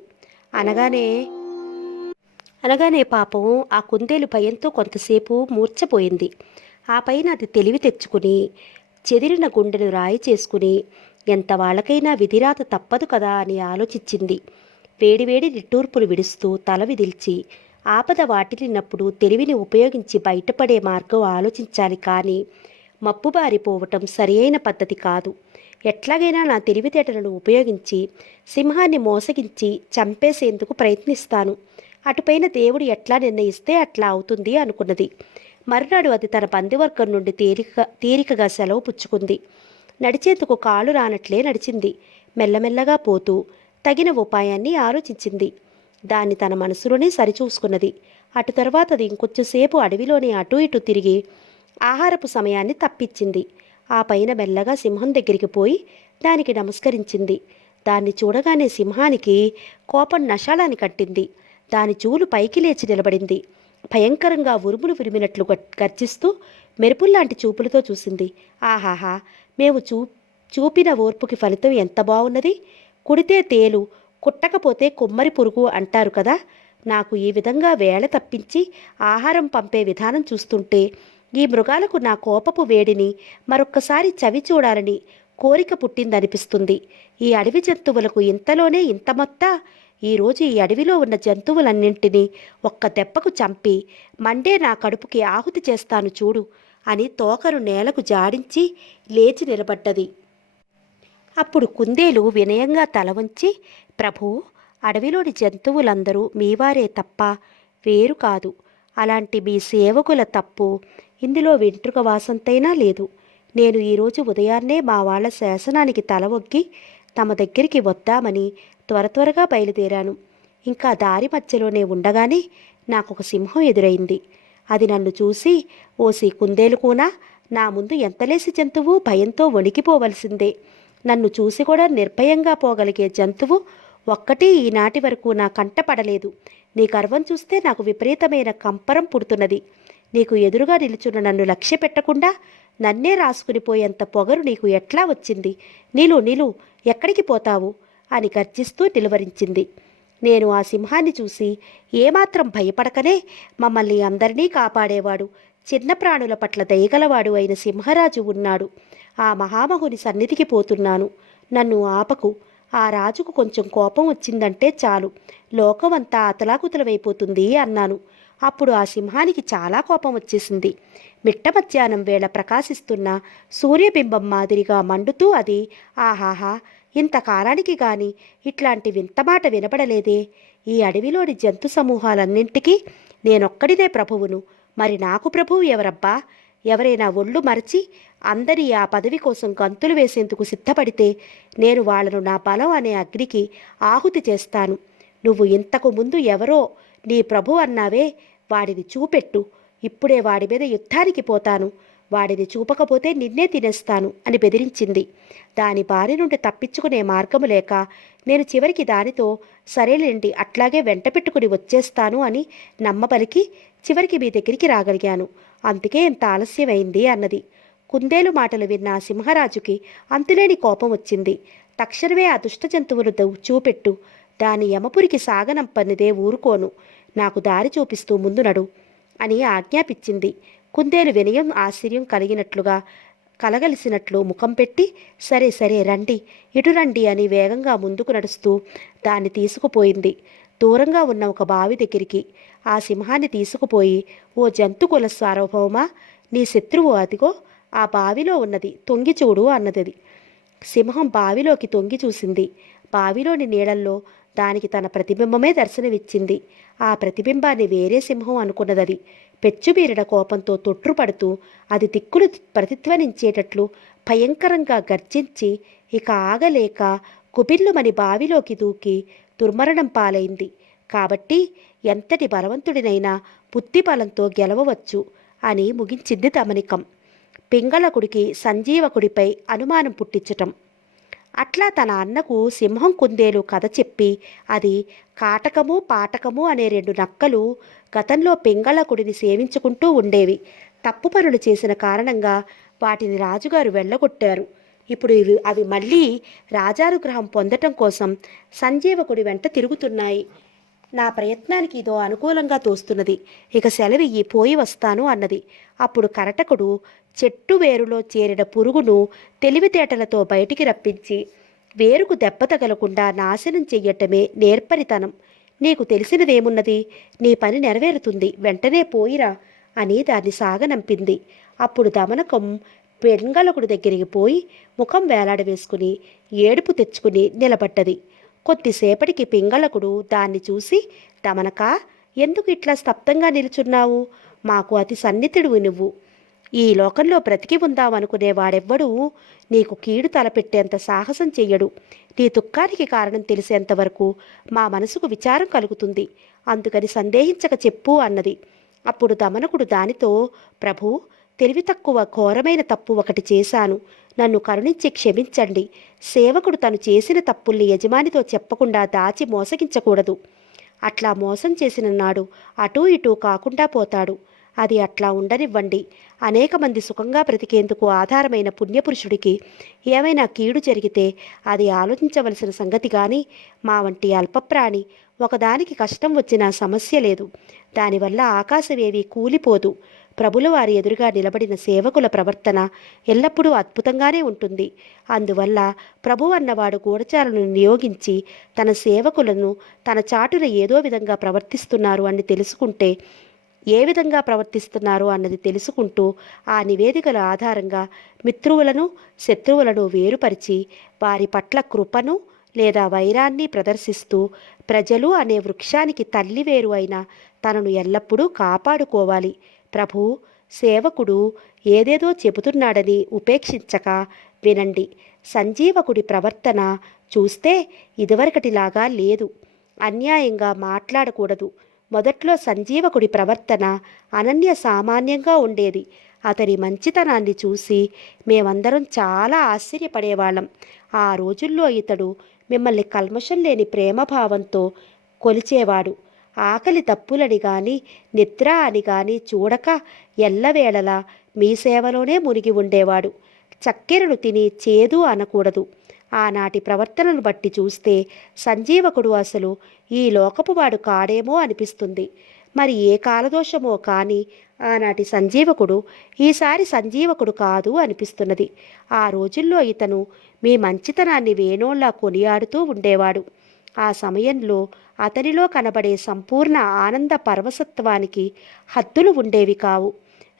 అనగానే పాపం ఆ కుందేలు భయంతో కొంతసేపు మూర్ఛపోయింది. ఆ పైన అది తెలివి తెచ్చుకుని చెదిరిన గుండెను రాయి చేసుకుని ఎంత వాళ్ళకైనా విధిరాత తప్పదు కదా అని ఆలోచించింది. వేడివేడి నిట్టూర్పులు విడుస్తూ తల విదిల్చి ఆపద వాటిల్లినప్పుడు తెలివిని ఉపయోగించి బయటపడే మార్గం ఆలోచించాలి. కానీ మప్పుబారిపోవటం సరియైన పద్ధతి కాదు. ఎట్లాగైనా నా తెలివితేటలను ఉపయోగించి సింహాన్ని మోసగించి చంపేసేందుకు ప్రయత్నిస్తాను. అటుపైన దేవుడు ఎట్లా నిర్ణయిస్తే అట్లా అవుతుంది అనుకున్నది. మరునాడు అది తన బంధువర్గం నుండి తీరికగా సెలవు పుచ్చుకుంది. నడిచేందుకు కాళ్ళు రానట్లే నడిచింది. మెల్లమెల్లగా పోతూ తగిన ఉపాయాన్ని ఆలోచించింది. దాన్ని తన మనసులోనే సరిచూసుకున్నది. అటు తర్వాత అది ఇంకొంచెంసేపు అడవిలోనే అటూ ఇటూ తిరిగి ఆహారపు సమయాన్ని తప్పించింది. ఆ పైన మెల్లగా సింహం దగ్గరికి పోయి దానికి నమస్కరించింది. దాన్ని చూడగానే సింహానికి కోపం నషాలాన్ని కట్టింది. దాని చూలు పైకి లేచి నిలబడింది. భయంకరంగా ఉరుములు విరిమినట్లు గర్జిస్తూ మెరుపుల్లాంటి చూపులతో చూసింది. ఆహాహా, మేము చూపిన ఓర్పుకి ఫలితం ఎంత బావున్నది! కుడితే తేలు, కుట్టకపోతే కుమ్మరి పురుగు అంటారు కదా. నాకు ఈ విధంగా వేళ తప్పించి ఆహారం పంపే విధానం చూస్తుంటే ఈ మృగాలకు నా కోపపు వేడిని మరొక్కసారి చవి చూడాలని కోరిక పుట్టిందనిపిస్తుంది. ఈ అడవి జంతువులకు ఇంతలోనే ఇంత మొత్త. ఈరోజు ఈ అడవిలో ఉన్న జంతువులన్నింటినీ ఒక్క దెబ్బకు చంపి మండే నా కడుపుకి ఆహుతి చేస్తాను చూడు అని తోకరు నేలకు జాడించి లేచి నిలబడ్డది. అప్పుడు కుందేలు వినయంగా తల వంచి, ప్రభూ, అడవిలోని జంతువులందరూ మీవారే తప్ప వేరు కాదు. అలాంటి మీ సేవకుల తప్పు ఇందులో వెంట్రుక వాసంతైనా లేదు. నేను ఈరోజు ఉదయాన్నే మా వాళ్ళ శాసనానికి తల ఒగ్గి తమ దగ్గరికి వద్దామని త్వరగా బయలుదేరాను. ఇంకా దారి మధ్యలోనే ఉండగానే నాకొక సింహం ఎదురైంది. అది నన్ను చూసి, ఓసి కుందేలుకూనా, నా ముందు ఎంతలేసి జంతువు, భయంతో వణికిపోవలసిందే. నన్ను చూసి కూడా నిర్భయంగా పోగలిగే జంతువు ఒక్కటి ఈనాటి వరకు నా కంటపడలేదు. నీ గర్వం చూస్తే నాకు విపరీతమైన కంపరం పుడుతున్నది. నీకు ఎదురుగా నిలుచున్న నన్ను లక్ష్య పెట్టకుండా నన్నే రాసుకునిపోయేంత పొగరు నీకు ఎట్లా వచ్చింది? నిలు ఎక్కడికి పోతావు అని గర్జిస్తూ నిలువరించింది. నేను ఆ సింహాన్ని చూసి ఏమాత్రం భయపడకనే మమ్మల్ని అందరినీ కాపాడేవాడు, చిన్న ప్రాణుల పట్ల దయగలవాడు అయిన సింహరాజు ఉన్నాడు. ఆ మహామహుని సన్నిధికి పోతున్నాను. నన్ను ఆపకు. ఆ రాజుకు కొంచెం కోపం వచ్చిందంటే చాలు, లోకమంతా అతలాకుతలమైపోతుంది అన్నాను. అప్పుడు ఆ సింహానికి చాలా కోపం వచ్చేసింది. మిట్ట మధ్యాహ్నం వేళ ప్రకాశిస్తున్న సూర్యబింబం మాదిరిగా మండుతూ అది, ఆహాహా, ఇంతకాలానికి గాని ఇట్లాంటి వింత మాట వినపడలేదే. ఈ అడవిలోని జంతు సమూహాలన్నింటికీ నేనొక్కడినే ప్రభువును, మరి నాకు ప్రభువు ఎవరబ్బా? ఎవరైనా ఒళ్ళు మరచి అందరి ఆ పదవి కోసం గంతులు వేసేందుకు సిద్ధపడితే నేను వాళ్లను నా బలం అనే అగ్నికి ఆహుతి చేస్తాను. నువ్వు ఇంతకు ముందు ఎవరో నీ ప్రభు అన్నావే, వాడిని చూపెట్టు. ఇప్పుడే వాడి మీద యుద్ధానికి పోతాను. వాడిని చూపకపోతే నిన్నే తినేస్తాను అని బెదిరించింది. దాని బారి నుండి తప్పించుకునే మార్గము లేక నేను చివరికి దానితో సరేలేండి, అట్లాగే వెంట పెట్టుకుని వచ్చేస్తాను అని నమ్మబలికి చివరికి మీ దగ్గరికి రాగలిగాను. అందుకే ఇంత ఆలస్యమైంది అన్నది. కుందేలు మాటలు విన్న సింహరాజుకి అంతులేని కోపం వచ్చింది. తక్షణమే ఆ దుష్ట జంతువును చూపెట్టు, దాని యమపురికి సాగనంపనిదే ఊరుకోను, నాకు దారి చూపిస్తూ ముందు నడు అని ఆజ్ఞాపించింది. కుందేలు వినయం ఆశ్చర్యం కలగలిసినట్లు ముఖం పెట్టి, సరే సరే రండి, ఇటు రండి అని వేగంగా ముందుకు నడుస్తూ దాన్ని తీసుకుపోయింది. దూరంగా ఉన్న ఒక బావి దగ్గరికి ఆ సింహాన్ని తీసుకుపోయి, ఓ జంతుకుల సార్వభౌమ, నీ శత్రువు అదిగో ఆ బావిలో ఉన్నది, తొంగి చూడు అన్నది. సింహం బావిలోకి తొంగి చూసింది. బావిలోని నీడల్లో దానికి తన ప్రతిబింబమే దర్శనమిచ్చింది. ఆ ప్రతిబింబాన్ని వేరే సింహం అనుకున్నదది. పెచ్చుబీరిన కోపంతో తొట్రుపడుతూ అది దిక్కులు ప్రతిధ్వనించేటట్లు భయంకరంగా గర్జించి ఇక ఆగలేక కుబిల్లుమని బావిలోకి దూకి దుర్మరణం పాలైంది. కాబట్టి ఎంతటి బలవంతుడినైనా బుద్ధిబలంతో గెలవవచ్చు అని ముగించింది దమనికం. పింగళకుడికి సంజీవకుడిపై అనుమానం పుట్టించటం. అట్లా తన అన్నకు సింహం కుందేలు కథ చెప్పి, అది కాటకము పాటకము అనే రెండు నక్కలు గతంలో పింగళకుడిని సేవించుకుంటూ ఉండేవి. తప్పు పనులు చేసిన కారణంగా వాటిని రాజుగారు వెళ్ళగొట్టారు. ఇప్పుడు అవి మళ్ళీ రాజానుగ్రహం పొందటం కోసం సంజీవకుడి వెంట తిరుగుతున్నాయి. నా ప్రయత్నానికి ఇదో అనుకూలంగా తోస్తున్నది. ఇక సెలవియ్యి, పోయి వస్తాను అన్నది. అప్పుడు కరటకుడు చెట్టు వేరులో చేరిన పురుగును తెలివితేటలతో బయటికి రప్పించి, వేరుకు దెబ్బ తగలకుండా నాశనం చెయ్యటమే నేర్పరితనం. నీకు తెలిసినదేమున్నది? నీ పని నెరవేరుతుంది, వెంటనే పోయిరా అని దాన్ని సాగనంపింది. అప్పుడు దమనకం పెంగళకుడి దగ్గరికి పోయి ముఖం వేలాడవేసుకుని ఏడుపు తెచ్చుకుని నిలబడ్డది. కొద్దిసేపటికి పింగళకుడు దాన్ని చూసి, దమనక, ఎందుకు ఇట్లా స్తబ్దంగా నిలుచున్నావు? మాకు అతి సన్నిహితుడివి నువ్వు. ఈ లోకంలో బ్రతికి ఉందామనుకునేవాడెవ్వడూ నీకు కీడు తలపెట్టేంత సాహసం చెయ్యడు. నీ దుఃఖానికి కారణం తెలిసేంతవరకు మా మనసుకు విచారం కలుగుతుంది. అందుకని సందేహించక చెప్పు అన్నది. అప్పుడు దమనకుడు దానితో, ప్రభూ, తెలివి తక్కువ ఘోరమైన తప్పు ఒకటి చేశాను. నన్ను కరుణించి క్షమించండి. సేవకుడు తను చేసిన తప్పుల్ని యజమానితో చెప్పకుండా దాచి మోసగించకూడదు. అట్లా మోసం చేసిన నాడు అటూ ఇటూ కాకుండా పోతాడు. అది అట్లా ఉండనివ్వండి. అనేక మంది సుఖంగా బ్రతికేందుకు ఆధారమైన పుణ్యపురుషుడికి ఏమైనా కీడు జరిగితే అది ఆలోచించవలసిన సంగతి కానీ మా వంటి అల్పప్రాణి ఒకదానికి కష్టం వచ్చినా సమస్య లేదు. దానివల్ల ఆకాశమేవి కూలిపోదు. ప్రభుల వారి ఎదురుగా నిలబడిన సేవకుల ప్రవర్తన ఎల్లప్పుడూ అద్భుతంగానే ఉంటుంది. అందువల్ల ప్రభు అన్నవాడు గూఢచారులను నియోగించి తన సేవకులను తన చాటున ఏదో విధంగా ప్రవర్తిస్తున్నారు అని తెలుసుకుంటే ఏ విధంగా ప్రవర్తిస్తున్నారు అన్నది తెలుసుకుంటూ ఆ నివేదికల ఆధారంగా మిత్రువులను శత్రువులను వేరుపరిచి వారి పట్ల కృపను లేదా వైరాన్ని ప్రదర్శిస్తూ ప్రజలు అనే వృక్షానికి తల్లివేరు అయిన తనను ఎల్లప్పుడూ కాపాడుకోవాలి. ప్రభు సేవకుడు ఏదేదో చెబుతున్నాడని ఉపేక్షించక వినండి. సంజీవకుడి ప్రవర్తన చూస్తే ఇదివరకటిలాగా లేదు. అన్యాయంగా మాట్లాడకూడదు. మొదట్లో సంజీవకుడి ప్రవర్తన అనన్య సామాన్యంగా ఉండేది. అతని మంచితనాన్ని చూసి మేమందరం చాలా ఆశ్చర్యపడేవాళ్ళం. ఆ రోజుల్లో ఇతడు మిమ్మల్ని కల్మషం లేని ప్రేమభావంతో కొలిచేవాడు. ఆకలి తప్పులని గాని నిద్ర అని గాని చూడక ఎల్లవేళలా మీ సేవలోనే మునిగి ఉండేవాడు. చక్కెరను తిని చేదు అనకూడదు. ఆనాటి ప్రవర్తనను బట్టి చూస్తే సంజీవకుడు అసలు ఈ లోకపువాడు కాడేమో అనిపిస్తుంది. మరి ఏ కాలదోషమో కానీ ఆనాటి సంజీవకుడు ఈసారి సంజీవకుడు కాదు అనిపిస్తున్నది. ఆ రోజుల్లో ఇతను మీ మంచితనాన్ని వేణోళ్లా కొనియాడుతూ ఉండేవాడు. ఆ సమయంలో అతనిలో కనబడే సంపూర్ణ ఆనంద పరవశత్వానికి హద్దులు ఉండేవి కావు.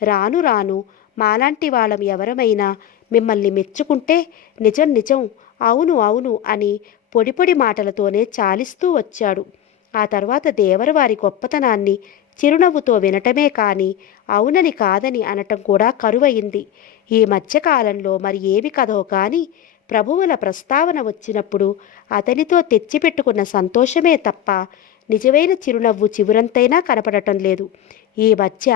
రాను రాను మాలాంటి వాళ్ళం ఎవరమైనా మిమ్మల్ని మెచ్చుకుంటే నిజం నిజం, అవును అవును అని పొడి పొడి మాటలతోనే చాలిస్తూ వచ్చాడు. ఆ తర్వాత దేవరవారి గొప్పతనాన్ని చిరునవ్వుతో వినటమే కానీ అవునని కాదని అనటం కూడా కరువయింది. ఈ మధ్యకాలంలో మరి ఏమి కథో కానీ ప్రభువుల ప్రస్తావన వచ్చినప్పుడు అతనితో తెచ్చిపెట్టుకున్న సంతోషమే తప్ప నిజమైన చిరునవ్వు చివురంతైనా కనపడటం లేదు. ఈ మధ్య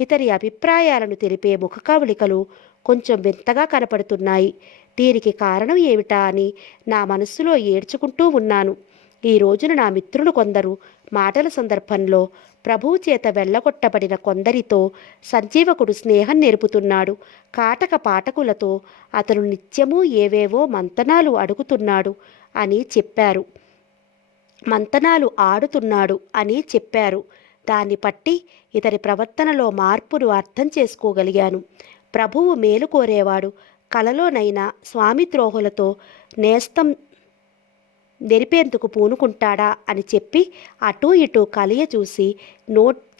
ఇతని అభిప్రాయాలను తెలిపే ముఖకవళికలు కొంచెం వింతగా కనపడుతున్నాయి. దీనికి కారణం ఏమిటా అని నా మనస్సులో ఏడ్చుకుంటూ ఉన్నాను. ఈ రోజున నా మిత్రులు కొందరు మాటల సందర్భంలో ప్రభువు చేత వెళ్ళగొట్టబడిన కొందరితో సంజీవకుడు స్నేహం నేర్పుతున్నాడు. కాటక పాఠకులతో అతను నిత్యము ఏవేవో మంతనాలు అడుగుతున్నాడు అని చెప్పారు. మంతనాలు ఆడుతున్నాడు అని చెప్పారు. దాన్ని బట్టి ఇతని ప్రవర్తనలో మార్పును అర్థం చేసుకోగలిగాను. ప్రభువు మేలు కోరేవాడు. కలలోనైనా స్వామిద్రోహులతో నేస్తం నెరిపేందుకు పూనుకుంటాడా అని చెప్పి అటూ ఇటూ కలియ చూసి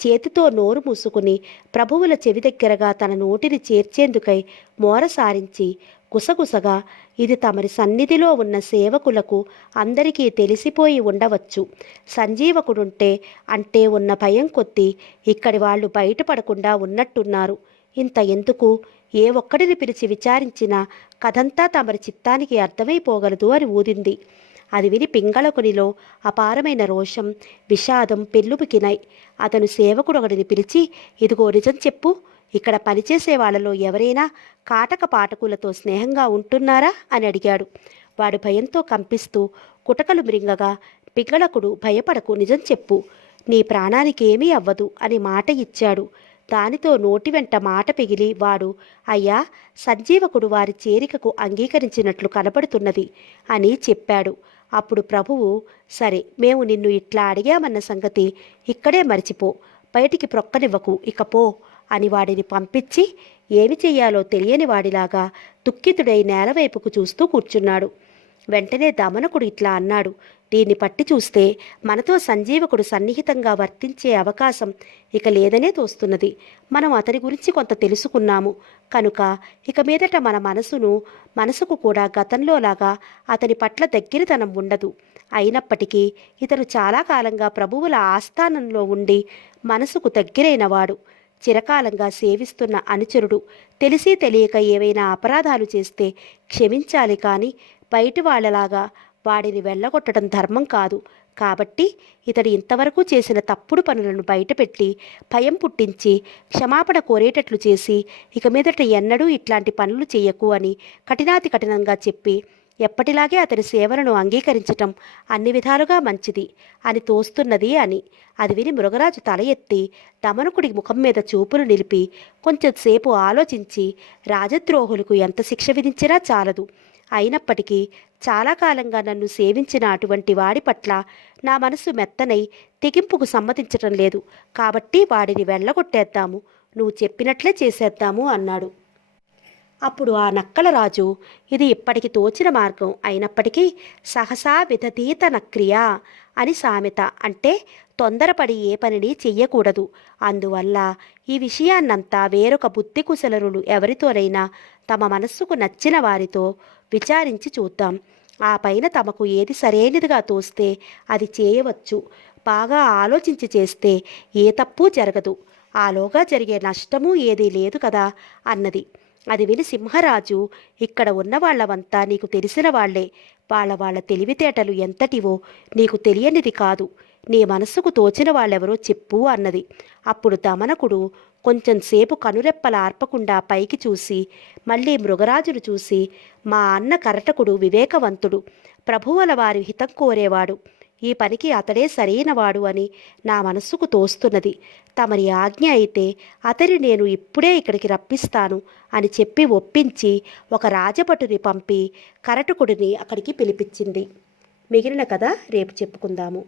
చేతితో నోరు మూసుకుని ప్రభువుల చెవి దగ్గరగా తన నోటిని చేర్చేందుకై మోరసారించి గుసగుసగా ఇది తమరి సన్నిధిలో ఉన్న సేవకులకు అందరికీ తెలిసిపోయి ఉండవచ్చు. సంజీవకుడుంటే అంటే ఉన్న భయం కొద్దీ ఇక్కడి వాళ్ళు బయటపడకుండా ఉన్నట్టున్నారు. ఇంత ఎందుకు, ఏ ఒక్కడిని పిలిచి విచారించినా కథంతా తమరి చిత్తానికి అర్థమైపోగలదు అని ఊదింది. అది విని పింగళకునిలో అపారమైన రోషం విషాదం పెళ్ళుబికినాయి. అతను సేవకుడొకడిని పిలిచి, ఇదిగో నిజం చెప్పు, ఇక్కడ పనిచేసే వాళ్ళలో ఎవరైనా కాటక పాఠకులతో స్నేహంగా ఉంటున్నారా అని అడిగాడు. వాడు భయంతో కంపిస్తూ కుటకలు మృంగగా, పింగళకుడు భయపడకు, నిజం చెప్పు, నీ ప్రాణానికి ఏమీ అవ్వదు అని మాట ఇచ్చాడు. దానితో నోటి వెంట మాట పెగిలి వాడు, అయ్యా, సంజీవకుడు వారి చేరికకు అంగీకరించినట్లు కనబడుతున్నది అని చెప్పాడు. అప్పుడు ప్రభువు, సరే, మేము నిన్ను ఇట్లా అడిగామన్న సంగతి ఇక్కడే మరిచిపో, బయటికి ప్రొక్కనివ్వకు, ఇకపో అని వాడిని పంపించి ఏమి చెయ్యాలో తెలియని వాడిలాగా దుఃఖితుడై నేలవైపుకు చూస్తూ కూర్చున్నాడు. వెంటనే దమనకుడు ఇట్లా అన్నాడు, దీన్ని పట్టి చూస్తే మనతో సంజీవకుడు సన్నిహితంగా వర్తించే అవకాశం ఇక లేదనే తోస్తున్నది. మనం అతని గురించి కొంత తెలుసుకున్నాము కనుక ఇక మీదట మన మనసుకు కూడా గతంలోలాగా అతని పట్ల దగ్గరతనం ఉండదు. అయినప్పటికీ ఇతను చాలా కాలంగా ప్రభువుల ఆస్థానంలో ఉండి మనసుకు దగ్గరైనవాడు, చిరకాలంగా సేవిస్తున్న అనుచరుడు. తెలిసి తెలియక ఏవైనా అపరాధాలు చేస్తే క్షమించాలి కానీ బయటి వాళ్లలాగా వాడిని వెళ్ళగొట్టడం ధర్మం కాదు. కాబట్టి ఇతడు ఇంతవరకు చేసిన తప్పుడు పనులను బయటపెట్టి భయం పుట్టించి క్షమాపణ కోరేటట్లు చేసి ఇక మీదట ఎన్నడూ ఇట్లాంటి పనులు చేయకు అని కఠినాతి కఠినంగా చెప్పి ఎప్పటిలాగే అతని సేవలను అంగీకరించటం అన్ని విధాలుగా మంచిది అని తోస్తున్నది అని. అది విని మృగరాజు తల ఎత్తి దమనకుడి ముఖం మీద చూపులు నిలిపి కొంచెంసేపు ఆలోచించి రాజద్రోహులకు ఎంత శిక్ష విధించినా చాలదు, అయినప్పటికీ చాలా కాలంగా నన్ను సేవించిన అటువంటి వాడి పట్ల నా మనసు మెత్తనై తెగింపుకు సమ్మతించటం లేదు, కాబట్టి వాడిని వెళ్ళగొట్టేద్దాము, నువ్వు చెప్పినట్లే చేసేద్దాము అన్నాడు. అప్పుడు ఆ నక్కల రాజు, ఇది ఇప్పటికి తోచిన మార్గం అయినప్పటికీ సహసా విదతీత నక్రియ అని సామెత, అంటే తొందరపడి ఏ పనిని చెయ్యకూడదు. అందువల్ల ఈ విషయాన్నంతా వేరొక బుద్ధి కుశలరులు ఎవరితోనైనా తమ మనస్సుకు నచ్చిన వారితో విచారించి చూద్దాం. ఆ పైన తమకు ఏది సరైనదిగా తోస్తే అది చేయవచ్చు. బాగా ఆలోచించి చేస్తే ఏ తప్పు జరగదు, ఆలోగా జరిగే నష్టమూ ఏదీ లేదు కదా అన్నది. అది విని సింహరాజు, ఇక్కడ ఉన్న వాళ్ళవంతా నీకు తెలిసిన వాళ్లే, వాళ్ళ తెలివితేటలు ఎంతటివో నీకు తెలియనిది కాదు, నీ మనస్సుకు తోచిన వాళ్ళెవరో చెప్పు అన్నది. అప్పుడు దమనకుడు కొంచెంసేపు కనురెప్పల ఆర్పకుండా పైకి చూసి మళ్ళీ మృగరాజును చూసి, మా అన్న కరటకుడు వివేకవంతుడు, ప్రభువుల వారి హితం కోరేవాడు, ఈ పనికి అతడే సరైనవాడు అని నా మనస్సుకు తోస్తున్నది. తమరి ఆజ్ఞ అయితే అతని నేను ఇప్పుడే ఇక్కడికి రప్పిస్తాను అని చెప్పి ఒప్పించి ఒక రాజభటుని పంపి కరటకుడిని అక్కడికి పిలిపించింది. మిగిలిన కథ రేపు చెప్పుకుందాము.